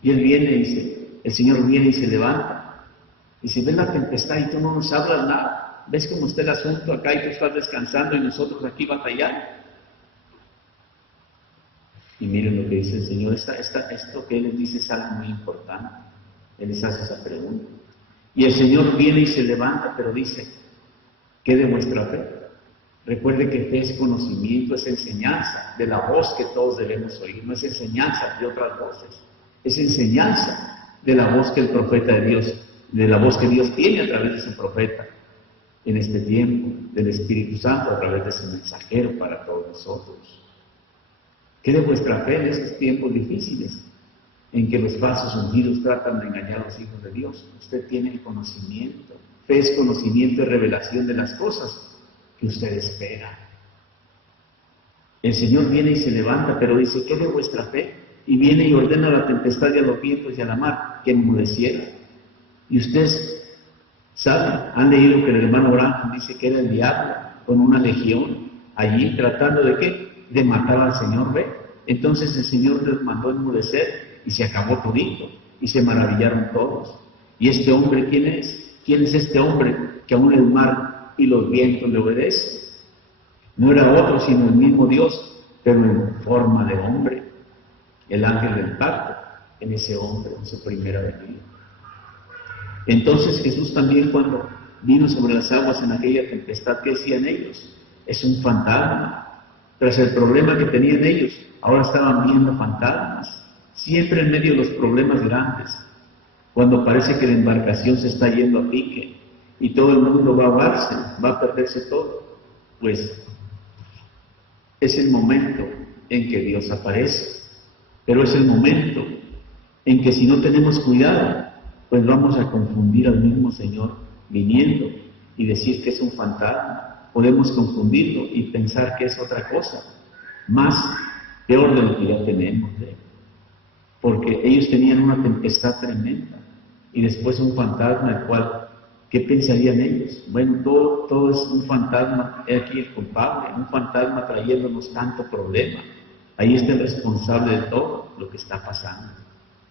Y Él viene y dice, el Señor viene y se levanta. Y si ves la tempestad y tú no nos hablas nada, ves cómo está el asunto acá y tú estás descansando y nosotros aquí batallando. Y miren lo que dice el Señor, esto que Él les dice es algo muy importante. Él les hace esa pregunta. Y el Señor viene y se levanta, pero dice, ¿qué de vuestra fe? Recuerde que fe es conocimiento, es enseñanza de la voz que todos debemos oír, no es enseñanza de otras voces, es enseñanza de la voz que el profeta de Dios, de la voz que Dios tiene a través de su profeta en este tiempo, del Espíritu Santo a través de su mensajero para todos nosotros. ¿Qué de vuestra fe en estos tiempos difíciles en que los falsos ungidos tratan de engañar a los hijos de Dios? Usted tiene el conocimiento. Fe es conocimiento y revelación de las cosas que usted espera. El Señor viene y se levanta, pero dice, ¿qué de vuestra fe? Y viene y ordena a la tempestad y a los vientos y a la mar que enmudeciera. Y ustedes saben, han leído que el hermano Branham dice que era el diablo con una legión allí tratando de ¿qué? De matar al Señor, ¿ve? Entonces el Señor les mandó enmudecer y se acabó todito y se maravillaron todos. ¿Y este hombre quién es? ¿Quién es este hombre que aún el mar y los vientos le obedecen? No era otro sino el mismo Dios, pero en forma de hombre, el ángel del pacto, en ese hombre, en su primera venida. Entonces Jesús también cuando vino sobre las aguas en aquella tempestad, ¿qué decían ellos? Es un fantasma. Tras el problema que tenían ellos, ahora estaban viendo fantasmas. Siempre en medio de los problemas grandes, cuando parece que la embarcación se está yendo a pique y todo el mundo va a ahogarse, va a perderse todo, pues es el momento en que Dios aparece. Pero es el momento en que si no tenemos cuidado, pues vamos a confundir al mismo Señor viniendo y decir que es un fantasma. Podemos confundirlo y pensar que es otra cosa, más peor de lo que ya tenemos, porque ellos tenían una tempestad tremenda y después un fantasma, el cual, ¿qué pensarían ellos? Bueno, todo es un fantasma, he aquí el culpable, un fantasma trayéndonos tanto problema. Ahí está el responsable de todo lo que está pasando.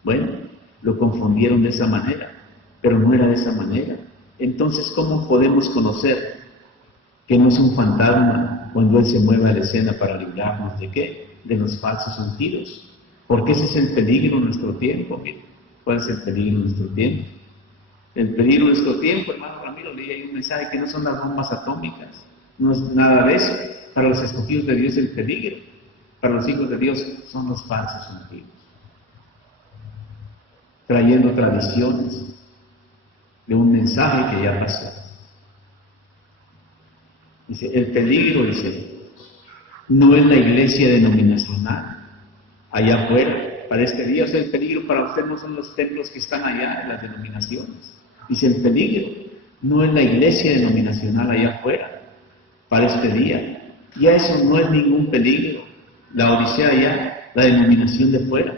Bueno, lo confundieron de esa manera, pero no era de esa manera. Entonces, ¿cómo podemos conocer que no es un fantasma cuando Él se mueve a la escena para librarnos de qué? De los falsos ungidos. Porque ese es el peligro en nuestro tiempo. Miren, ¿cuál es el peligro en nuestro tiempo? El peligro en nuestro tiempo, hermano Ramiro, leí ahí un mensaje que no son las bombas atómicas, no es nada de eso. Para los escogidos de Dios el peligro, para los hijos de Dios son los falsos ungidos, trayendo tradiciones de un mensaje que ya pasó. Dice, el peligro, dice, no es la iglesia denominacional, allá afuera, para este día. O sea, el peligro para usted no son los templos que están allá en las denominaciones. Dice, el peligro no es la iglesia denominacional allá afuera, para este día. Ya eso no es ningún peligro. La Odisea allá, la denominación de fuera,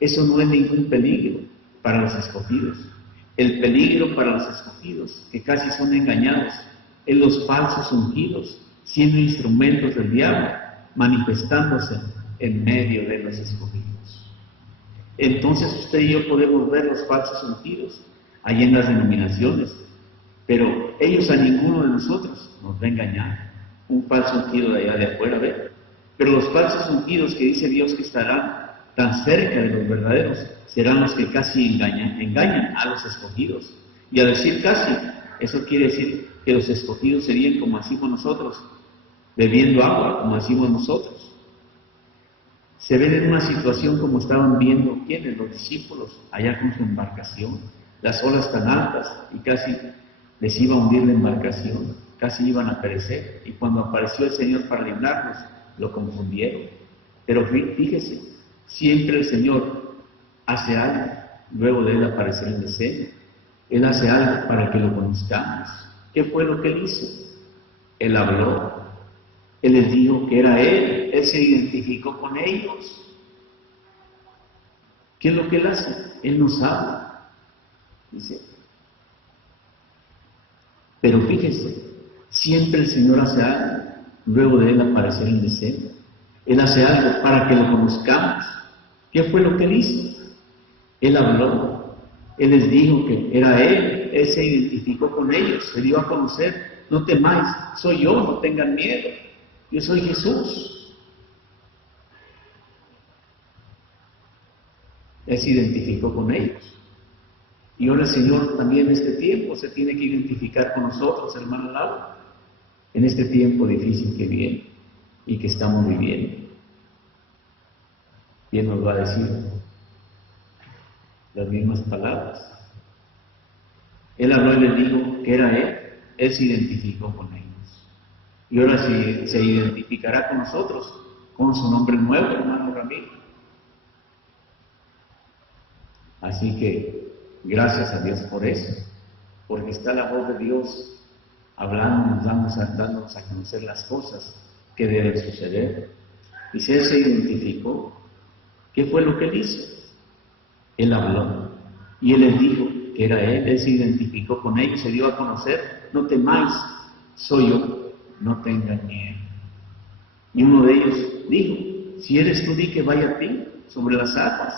eso no es ningún peligro para los escogidos. El peligro para los escogidos, que casi son engañados, es los falsos ungidos, siendo instrumentos del diablo, manifestándose en medio de los escogidos. Entonces usted y yo podemos ver los falsos ungidos allí en las denominaciones, pero ellos a ninguno de nosotros nos va a engañar. Un falso ungido de allá de afuera, ¿ve? Pero los falsos ungidos que dice Dios que estarán tan cerca de los verdaderos serán los que casi engañan a los escogidos. Y al decir casi, eso quiere decir que los escogidos serían como hacemos nosotros, bebiendo agua como hacemos nosotros. Se ven en una situación como estaban viendo quienes, los discípulos, allá con su embarcación, las olas tan altas y casi les iba a hundir la embarcación, casi iban a perecer. Y cuando apareció el Señor para librarnos, lo confundieron. Pero fíjese, siempre el Señor hace algo luego de Él aparecer en escena. Él hace algo para que lo conozcamos. ¿Qué fue lo que Él hizo? Él habló. Él les dijo que era Él. Él se identificó con ellos. ¿Qué es lo que Él hace? Él nos habla. Dice. Pero fíjese, siempre el Señor hace algo luego de Él aparecer en escena. Él hace algo para que lo conozcamos. ¿Qué fue lo que Él hizo? Él habló. Él les dijo que era Él. Él se identificó con ellos. Se dio a conocer. No temáis, soy yo, no tengan miedo. Yo soy Jesús. Él se identificó con ellos. Y ahora el Señor también en este tiempo se tiene que identificar con nosotros, hermano Laura, en este tiempo difícil que viene y que estamos viviendo. Y Él nos va a decir las mismas palabras. Él habló y les dijo que era Él se identificó con ellos. Y ahora se identificará con nosotros, con su nombre nuevo, hermano Ramiro. Así que, gracias a Dios por eso, porque está la voz de Dios hablándonos, dándonos a conocer las cosas que deben suceder. Y si Él se identificó, ¿qué fue lo que Él hizo? Él habló y Él les dijo que era Él se identificó con ellos, se dio a conocer, no temáis, soy yo, no tengan miedo. Y uno de ellos dijo, si eres tú, di que vaya a ti sobre las aguas.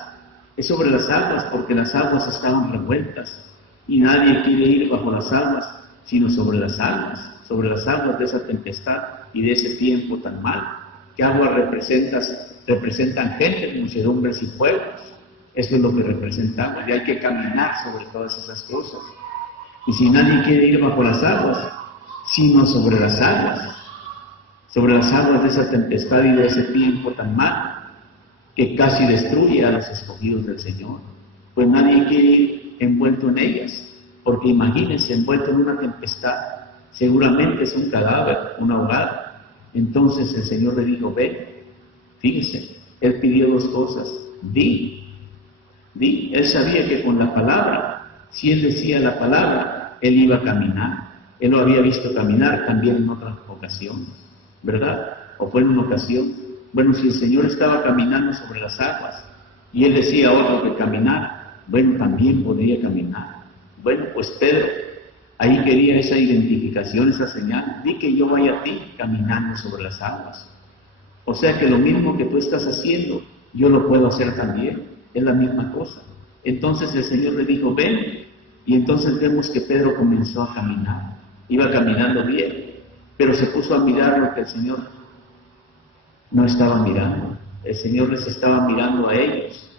Es sobre las aguas porque las aguas estaban revueltas y nadie quiere ir bajo las aguas, sino sobre las aguas de esa tempestad y de ese tiempo tan malo. ¿Qué aguas representan gente, muchedumbres y pueblos? Eso es lo que representamos, y hay que caminar sobre todas esas cosas. Y si nadie quiere ir bajo las aguas, sino sobre las aguas de esa tempestad y de ese tiempo tan malo, que casi destruye a los escogidos del Señor, pues nadie quiere ir envuelto en ellas, porque imagínense, envuelto en una tempestad, seguramente es un cadáver, un ahogado. Entonces el Señor le dijo, ven, fíjense, Él pidió dos cosas, di. Él sabía que con la palabra, si Él decía la palabra, Él iba a caminar. Él lo había visto caminar también en otras ocasiones, ¿verdad? O fue en una ocasión. Bueno, si el Señor estaba caminando sobre las aguas y Él decía a otro que caminara, bueno, también podría caminar. Bueno, pues Pedro, ahí quería esa identificación, esa señal. Di que yo vaya a ti caminando sobre las aguas. O sea que lo mismo que tú estás haciendo, yo lo puedo hacer también. Es la misma cosa. Entonces el Señor le dijo, ven. Y entonces vemos que Pedro comenzó a caminar. Iba caminando bien, pero se puso a mirar lo que el Señor no estaba mirando. El Señor les estaba mirando a ellos.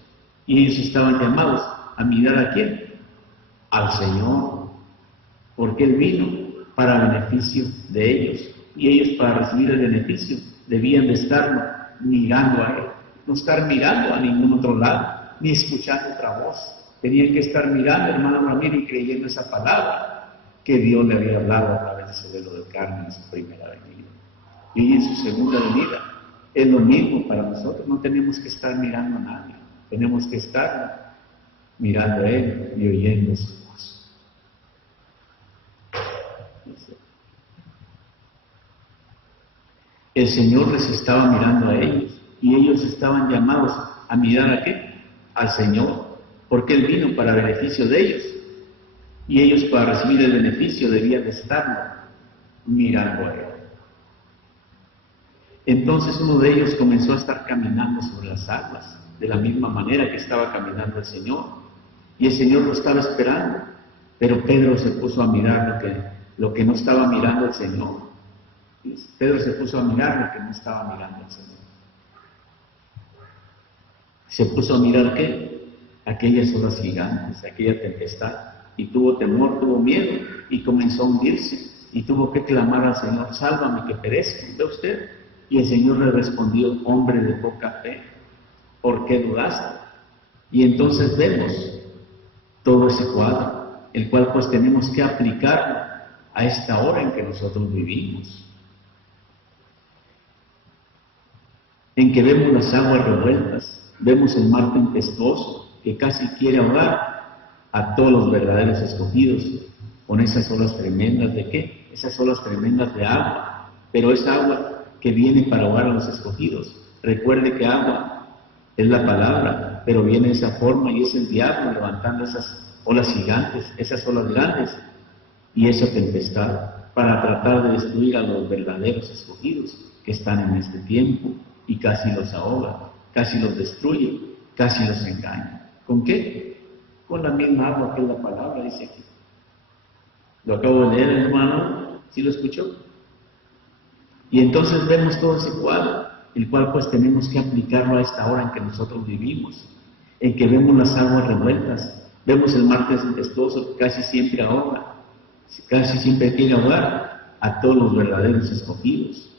Y ellos estaban llamados a mirar ¿a quién? Al Señor. Porque Él vino para beneficio de ellos. Y ellos, para recibir el beneficio, debían de estar mirando a Él. No estar mirando a ningún otro lado, ni escuchando otra voz. Tenían que estar mirando, hermano Ramiro, y creyendo esa palabra que Dios le había hablado a través de su velo del Carmen en su primera venida. Y en su segunda venida es lo mismo para nosotros. No tenemos que estar mirando a nadie. Tenemos que estar mirando a Él y oyendo su voz. El Señor les estaba mirando a ellos y ellos estaban llamados a mirar ¿a qué? Al Señor, porque Él vino para beneficio de ellos y ellos, para recibir el beneficio, debían de estar mirando a Él. Entonces uno de ellos comenzó a estar caminando sobre las aguas, de la misma manera que estaba caminando el Señor, y el Señor lo estaba esperando, pero Pedro se puso a mirar lo que no estaba mirando el Señor. Pedro se puso a mirar lo que no estaba mirando el Señor. Se puso a mirar ¿qué? Aquellas olas gigantes, aquella tempestad, y tuvo temor, tuvo miedo, y comenzó a hundirse, y tuvo que clamar al Señor, sálvame que perezco. ¿Ve usted? Y el Señor le respondió, hombre de poca fe, ¿por qué dudaste? Y entonces vemos todo ese cuadro, el cual pues tenemos que aplicarlo a esta hora en que nosotros vivimos, en que vemos las aguas revueltas, vemos el mar tempestuoso que casi quiere ahogar a todos los verdaderos escogidos con esas olas tremendas ¿de qué? Esas olas tremendas de agua, pero esa agua que viene para ahogar a los escogidos. Recuerde que agua es la palabra, pero viene de esa forma y es el diablo levantando esas olas gigantes, esas olas grandes y esa tempestad para tratar de destruir a los verdaderos escogidos que están en este tiempo y casi los ahoga, casi los destruye, casi los engaña. ¿Con qué? Con la misma agua que es la palabra, dice aquí. Lo acabo de leer, hermano, ¿sí lo escuchó? Y entonces vemos todo ese cuadro, el cual pues tenemos que aplicarlo a esta hora en que nosotros vivimos, en que vemos las aguas revueltas, vemos el mar tempestuoso que casi siempre ahoga, casi siempre quiere ahogar a todos los verdaderos escogidos,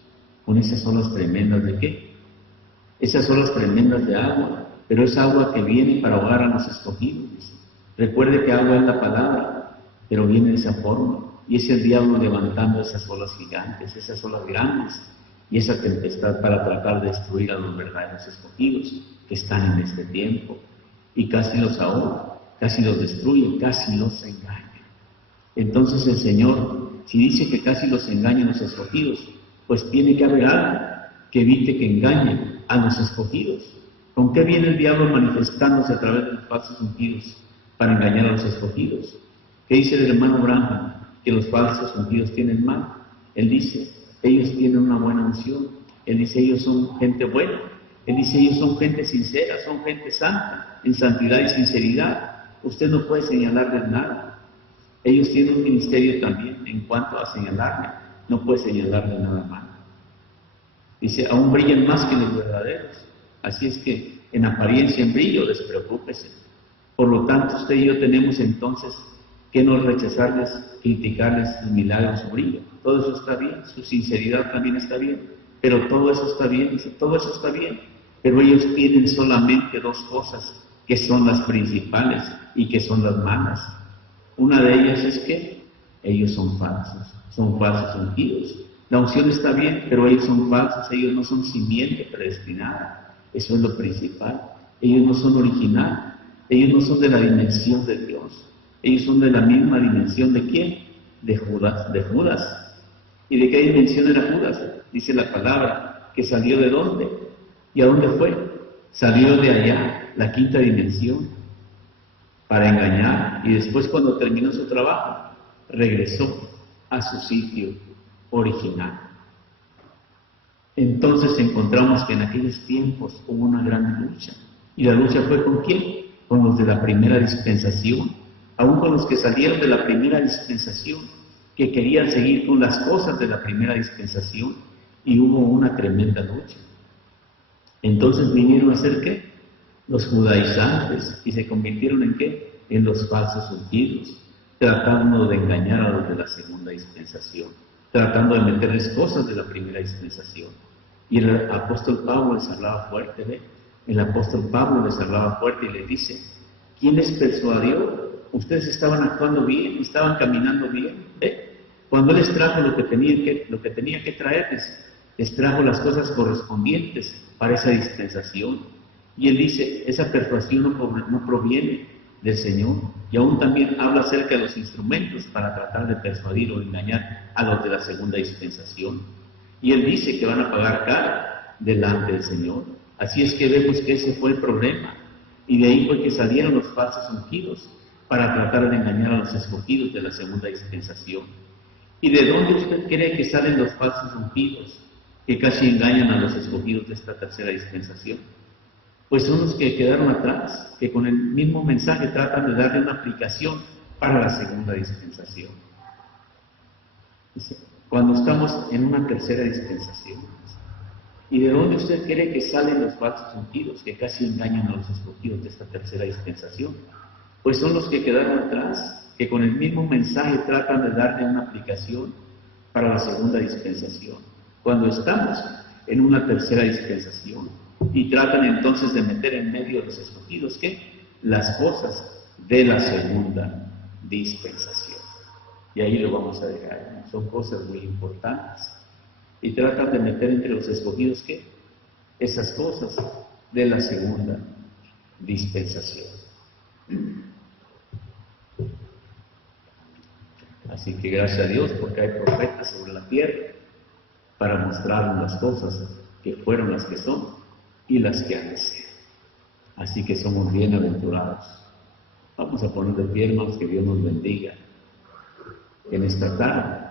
con esas olas tremendas ¿de qué? Esas olas tremendas de agua, pero es agua que viene para ahogar a los escogidos. Recuerde que agua es la palabra, pero viene de esa forma. Y es el diablo levantando esas olas gigantes, esas olas grandes y esa tempestad para tratar de destruir a los verdaderos escogidos que están en este tiempo. Y casi los ahoga, casi los destruye, casi los engaña. Entonces el Señor, si dice que casi los engañan los escogidos, pues tiene que haber algo que evite que engañen a los escogidos. ¿Con qué viene el diablo manifestándose a través de los falsos ungidos para engañar a los escogidos? ¿Qué dice el hermano Branham? Que los falsos ungidos tienen mal. Él dice, ellos tienen una buena unción. Él dice, ellos son gente buena. Él dice, ellos son gente sincera, son gente santa, en santidad y sinceridad. Usted no puede señalarles nada. Ellos tienen un ministerio también en cuanto a señalarle. No puede señalarle nada malo. Dice, aún brillan más que los verdaderos. Así es que en apariencia, en brillo, despreocúpese. Por lo tanto, usted y yo tenemos entonces que no rechazarles, criticarles sus milagros, su brillo. Todo eso está bien, su sinceridad también está bien, pero todo eso está bien, dice, todo eso está bien, pero ellos tienen solamente dos cosas que son las principales y que son las malas. Una de ellas es que ellos son falsos ungidos. La unción está bien, pero ellos son falsos, ellos no son simiente predestinada. Eso es lo principal. Ellos no son original, ellos no son de la dimensión de Dios. Ellos son de la misma dimensión ¿de quién? De Judas. ¿Y de qué dimensión era Judas? Dice la palabra, que salió ¿de dónde? ¿Y a dónde fue? Salió de allá, la quinta dimensión. para engañar, y después cuando terminó su trabajo, regresó a su sitio original. Entonces encontramos que en aquellos tiempos hubo una gran lucha. ¿Y la lucha fue con quién? Con los de la primera dispensación, aún con los que salieron de la primera dispensación, que querían seguir con las cosas de la primera dispensación, y hubo una tremenda lucha. Entonces vinieron a ser ¿qué? Los judaizantes, y se convirtieron en ¿qué? En los falsos ungidos, tratando de engañar a los de la segunda dispensación, tratando de meterles cosas de la primera dispensación. Y el apóstol Pablo les hablaba fuerte, ¿ve? El apóstol Pablo les hablaba fuerte y les dice: ¿quién les persuadió? Ustedes estaban actuando bien, estaban caminando bien, ¿ve? Cuando Él les trajo lo que tenía que traerles, les trajo las cosas correspondientes para esa dispensación. Y Él dice, esa persuasión no proviene del Señor. Y aún también habla acerca de los instrumentos para tratar de persuadir o engañar a los de la segunda dispensación. Y Él dice que van a pagar caro delante del Señor. Así es que vemos que ese fue el problema. Y de ahí fue que salieron los falsos ungidos para tratar de engañar a los escogidos de la segunda dispensación. ¿Y de dónde usted cree que salen los falsos ungidos que casi engañan a los escogidos de esta tercera dispensación? Pues son los que quedaron atrás, que con el mismo mensaje tratan de darle una aplicación para la segunda dispensación. Cuando estamos en una tercera dispensación, ¿y de dónde usted cree que salen los falsos ungidos que casi engañan a los escogidos de esta tercera dispensación? Pues son los que quedaron atrás, que con el mismo mensaje tratan de darle una aplicación para la segunda dispensación. Cuando estamos en una tercera dispensación y tratan entonces de meter en medio de los escogidos, ¿qué? Las cosas de la segunda dispensación. Y ahí lo vamos a dejar. Son cosas muy importantes. Y tratan de meter entre los escogidos, ¿qué? Esas cosas de la segunda dispensación. Así que gracias a Dios porque hay profetas sobre la tierra para mostrarnos las cosas que fueron, las que son y las que han de ser. Así que somos bienaventurados. Vamos a poner de pie, hermanos, que Dios nos bendiga en esta tarde.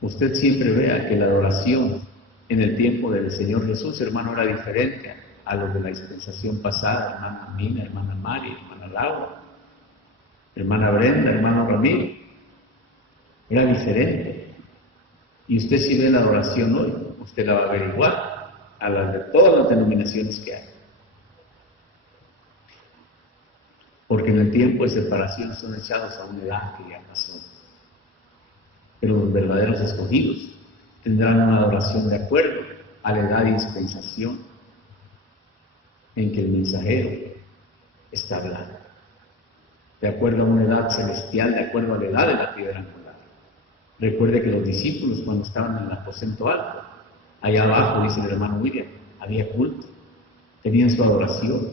Usted siempre vea que la adoración en el tiempo del Señor Jesús, hermano, era diferente a lo de la dispensación pasada, hermana Mina, hermana Mari, hermana Laura, hermana Brenda, hermano Ramiro. Era diferente. Y usted si ve la adoración hoy, usted la va a ver igual a la de todas las denominaciones que hay. Porque en el tiempo de separación son echados a una edad que ya pasó. Pero los verdaderos escogidos tendrán una adoración de acuerdo a la edad y dispensación en que el mensajero está hablando. De acuerdo a una edad celestial, de acuerdo a la edad de la piedra angular. Recuerde que los discípulos, cuando estaban en el aposento alto, allá abajo, dice el hermano William, había culto, tenían su adoración,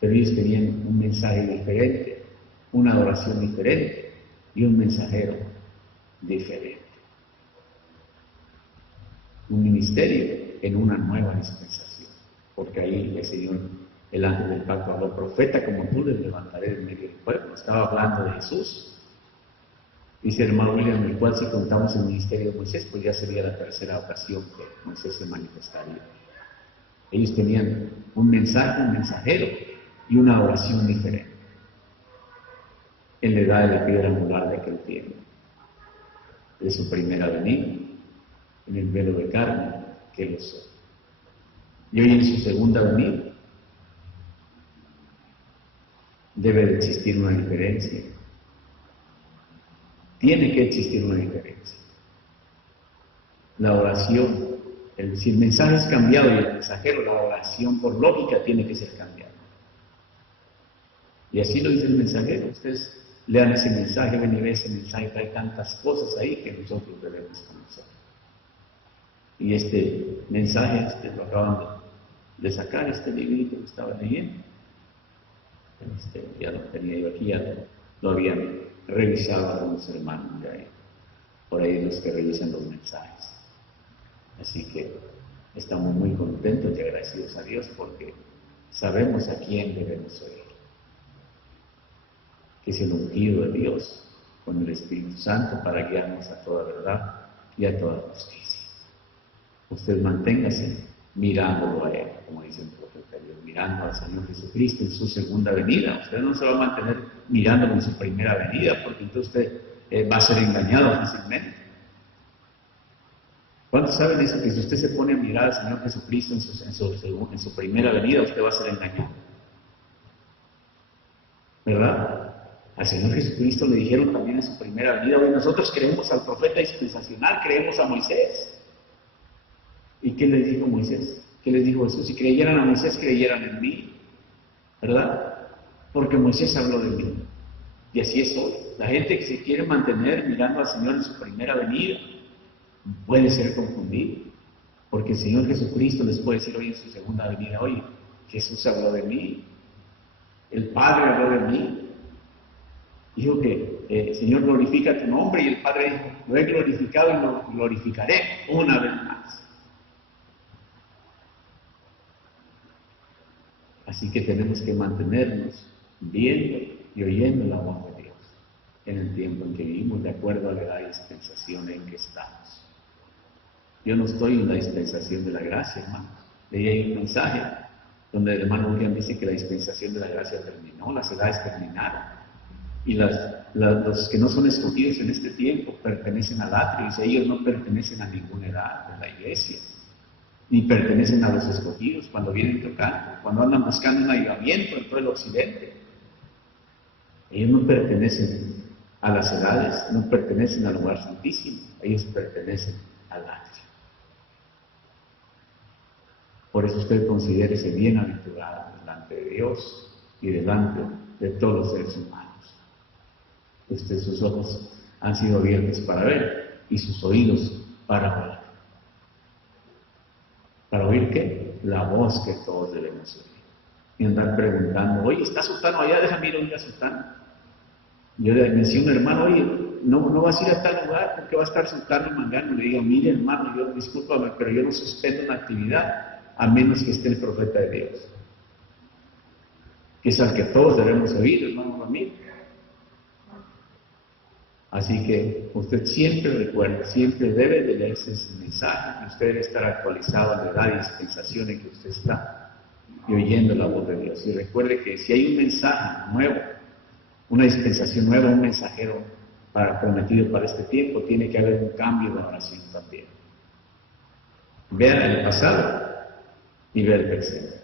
pero ellos tenían un mensaje diferente, una adoración diferente y un mensajero diferente. Un ministerio en una nueva dispensación, porque ahí el Señor, el ángel del pacto, habló: profeta como tú les levantaré en medio del pueblo. Estaba hablando de Jesús. Dice el hermano William, en el cual si contamos el ministerio de Moisés, pues ya sería la tercera ocasión que Moisés se manifestaría. Ellos tenían un mensaje, un mensajero y una oración diferente en la edad de la piedra angular de aquel tiempo, de su primera venida, en el velo de carne que lo son. Y hoy en su segunda venida debe de existir una diferencia. Tiene que existir una diferencia. La oración, si el mensaje es cambiado y el mensajero, la oración por lógica tiene que ser cambiada. Y así lo dice el mensajero. Ustedes lean ese mensaje, ven y ven ese mensaje, hay tantas cosas ahí que nosotros debemos conocer. Y este mensaje, lo acaban de sacar, este librito que estaba leyendo. Ya lo tenía yo aquí, ya lo habían revisado algunos hermanos de ahí, por ahí los que revisan los mensajes. Así que estamos muy contentos y agradecidos a Dios porque sabemos a quién debemos oír, que es el ungido de Dios con el Espíritu Santo para guiarnos a toda verdad y a toda justicia. Usted manténgase mirándolo a Él, como dice el profeta Dios, mirando al Señor Jesucristo en su segunda venida. Usted no se va a mantener mirándolo en su primera venida, porque entonces usted va a ser engañado fácilmente. ¿Cuántos saben eso? Que si usted se pone a mirar al Señor Jesucristo en su primera venida, usted va a ser engañado. ¿Verdad? Al Señor Jesucristo le dijeron también en su primera venida: hoy nosotros creemos al profeta dispensacional, creemos a Moisés. ¿Y qué les dijo Moisés? ¿Qué les dijo Jesús? Si creyeran a Moisés, creyeran en mí. ¿Verdad? Porque Moisés habló de mí. Y así es hoy. La gente que se quiere mantener mirando al Señor en su primera venida puede ser confundido, porque el Señor Jesucristo les puede decir hoy en su segunda venida: oye, Jesús habló de mí, el Padre habló de mí, dijo que Señor, glorifica tu nombre, y el Padre dijo: lo he glorificado y lo glorificaré una vez más. Así que tenemos que mantenernos viendo y oyendo la voz de Dios en el tiempo en que vivimos, de acuerdo a la edad y dispensación en que estamos. Yo no estoy en la dispensación de la gracia, hermanos. Leí ahí un mensaje donde el hermano William dice que la dispensación de la gracia terminó, las edades terminaron. Y los que no son escogidos en este tiempo pertenecen al atrio. Dice: ellos no pertenecen a ninguna edad de la iglesia, ni pertenecen a los escogidos cuando vienen tocando, cuando andan buscando un avivamiento en todo el occidente. Ellos no pertenecen a las edades, no pertenecen al lugar santísimo, ellos pertenecen al atrio. Por eso usted considérese bienaventurado delante de Dios y delante de todos los seres humanos. Sus ojos han sido abiertos para ver y sus oídos para oír. ¿Para oír qué? La voz que todos debemos oír. Y andar preguntando: oye, ¿está Sultano allá? Déjame ir a oír a Sultano. Yo le decía a un hermano: oye, no vas a ir a tal lugar porque va a estar Sultano y Mangano. Le digo: mire, hermano, yo discúlpame, pero yo no suspendo una actividad a menos que esté el profeta de Dios, que es al que todos debemos oír, hermano Ramiro. Así que usted siempre recuerde, siempre debe de leerse ese mensaje, y usted debe estar actualizado en la edad y dispensación en que usted está, y oyendo la voz de Dios. Y recuerde que si hay un mensaje nuevo, una dispensación nueva, un mensajero prometido para este tiempo, tiene que haber un cambio de oración también. Vean el pasado y ver el presente.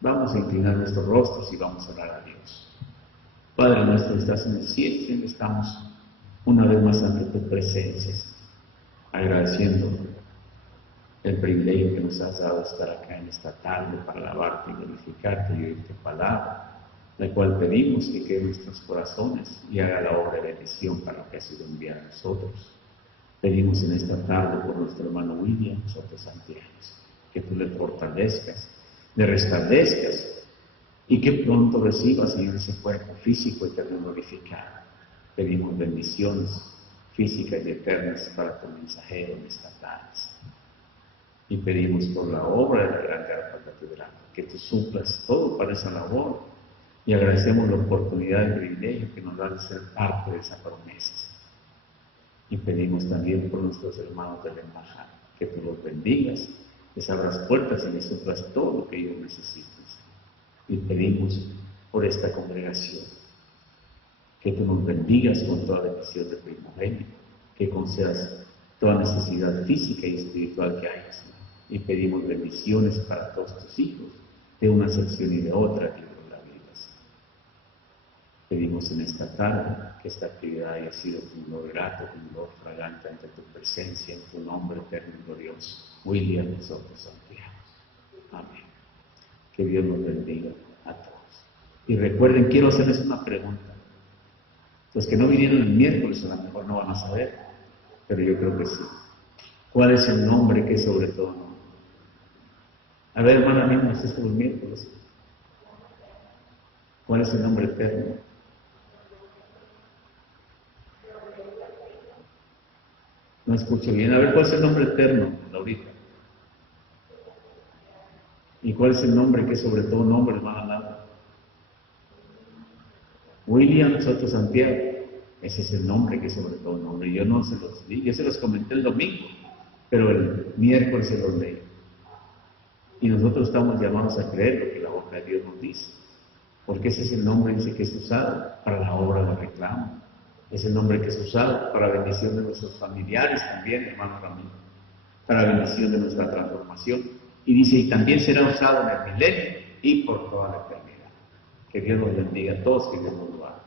Vamos a inclinar nuestros rostros y vamos a orar a Dios. Padre nuestro que estás en el cielo, siempre estamos una vez más ante tu presencia, agradeciendo el privilegio que nos has dado de estar acá en esta tarde para alabarte y glorificarte y oír tu palabra, la cual pedimos que quede en nuestros corazones y haga la obra de bendición para lo que ha sido enviado a nosotros. Pedimos en esta tarde por nuestro hermano William Soto Santiago, que tú le fortalezcas, le restablezcas y que pronto reciba, Señor, ese cuerpo físico eterno glorificado. Pedimos bendiciones físicas y eternas para tu mensajero en esta tarde. Y pedimos por la obra de la Gran Carpa Catedral, que tú suplas todo para esa labor. Y agradecemos la oportunidad y el privilegio que nos da de ser parte de esa promesa. Y pedimos también por nuestros hermanos de la embajada, que tú los bendigas, les abras puertas y les suplas todo lo que ellos necesiten. Y pedimos por esta congregación, que tú nos bendigas con toda bendición de primogénito, que concedas toda necesidad física y espiritual que haya, Señor. Y pedimos bendiciones para todos tus hijos, de una sección y de otra, que nos la vivas. Pedimos en esta tarde que esta actividad haya sido un olor grato, un olor fragante ante tu presencia, en tu nombre eterno y glorioso, William Soto Santiago. Amén. Que Dios nos bendiga a todos. Y recuerden, quiero hacerles una pregunta. Los que no vinieron el miércoles a lo mejor no van a saber, pero yo creo que sí. ¿Cuál es el nombre que es sobre todo nombre? A ver, hermana mía, ¿no es el miércoles? ¿Cuál es el nombre eterno? No escucho bien. A ver, ¿cuál es el nombre eterno, Laurita? ¿Y cuál es el nombre que es sobre todo nombre, hermana Laura? William Soto Santiago. Ese es el nombre que es sobre todo nombre. Yo no se los di, yo se los comenté el domingo, pero el miércoles se los leí. Y nosotros estamos llamados a creer lo que la boca de Dios nos dice. Porque ese es el nombre, dice, que es usado para la obra de reclamo. Es el nombre que es usado para bendición de nuestros familiares también, hermano Ramiro. Para bendición de nuestra transformación. Y dice, y también será usado en el milenio y por toda la eternidad. Que Dios nos bendiga a todos, que Dios nos lo haga.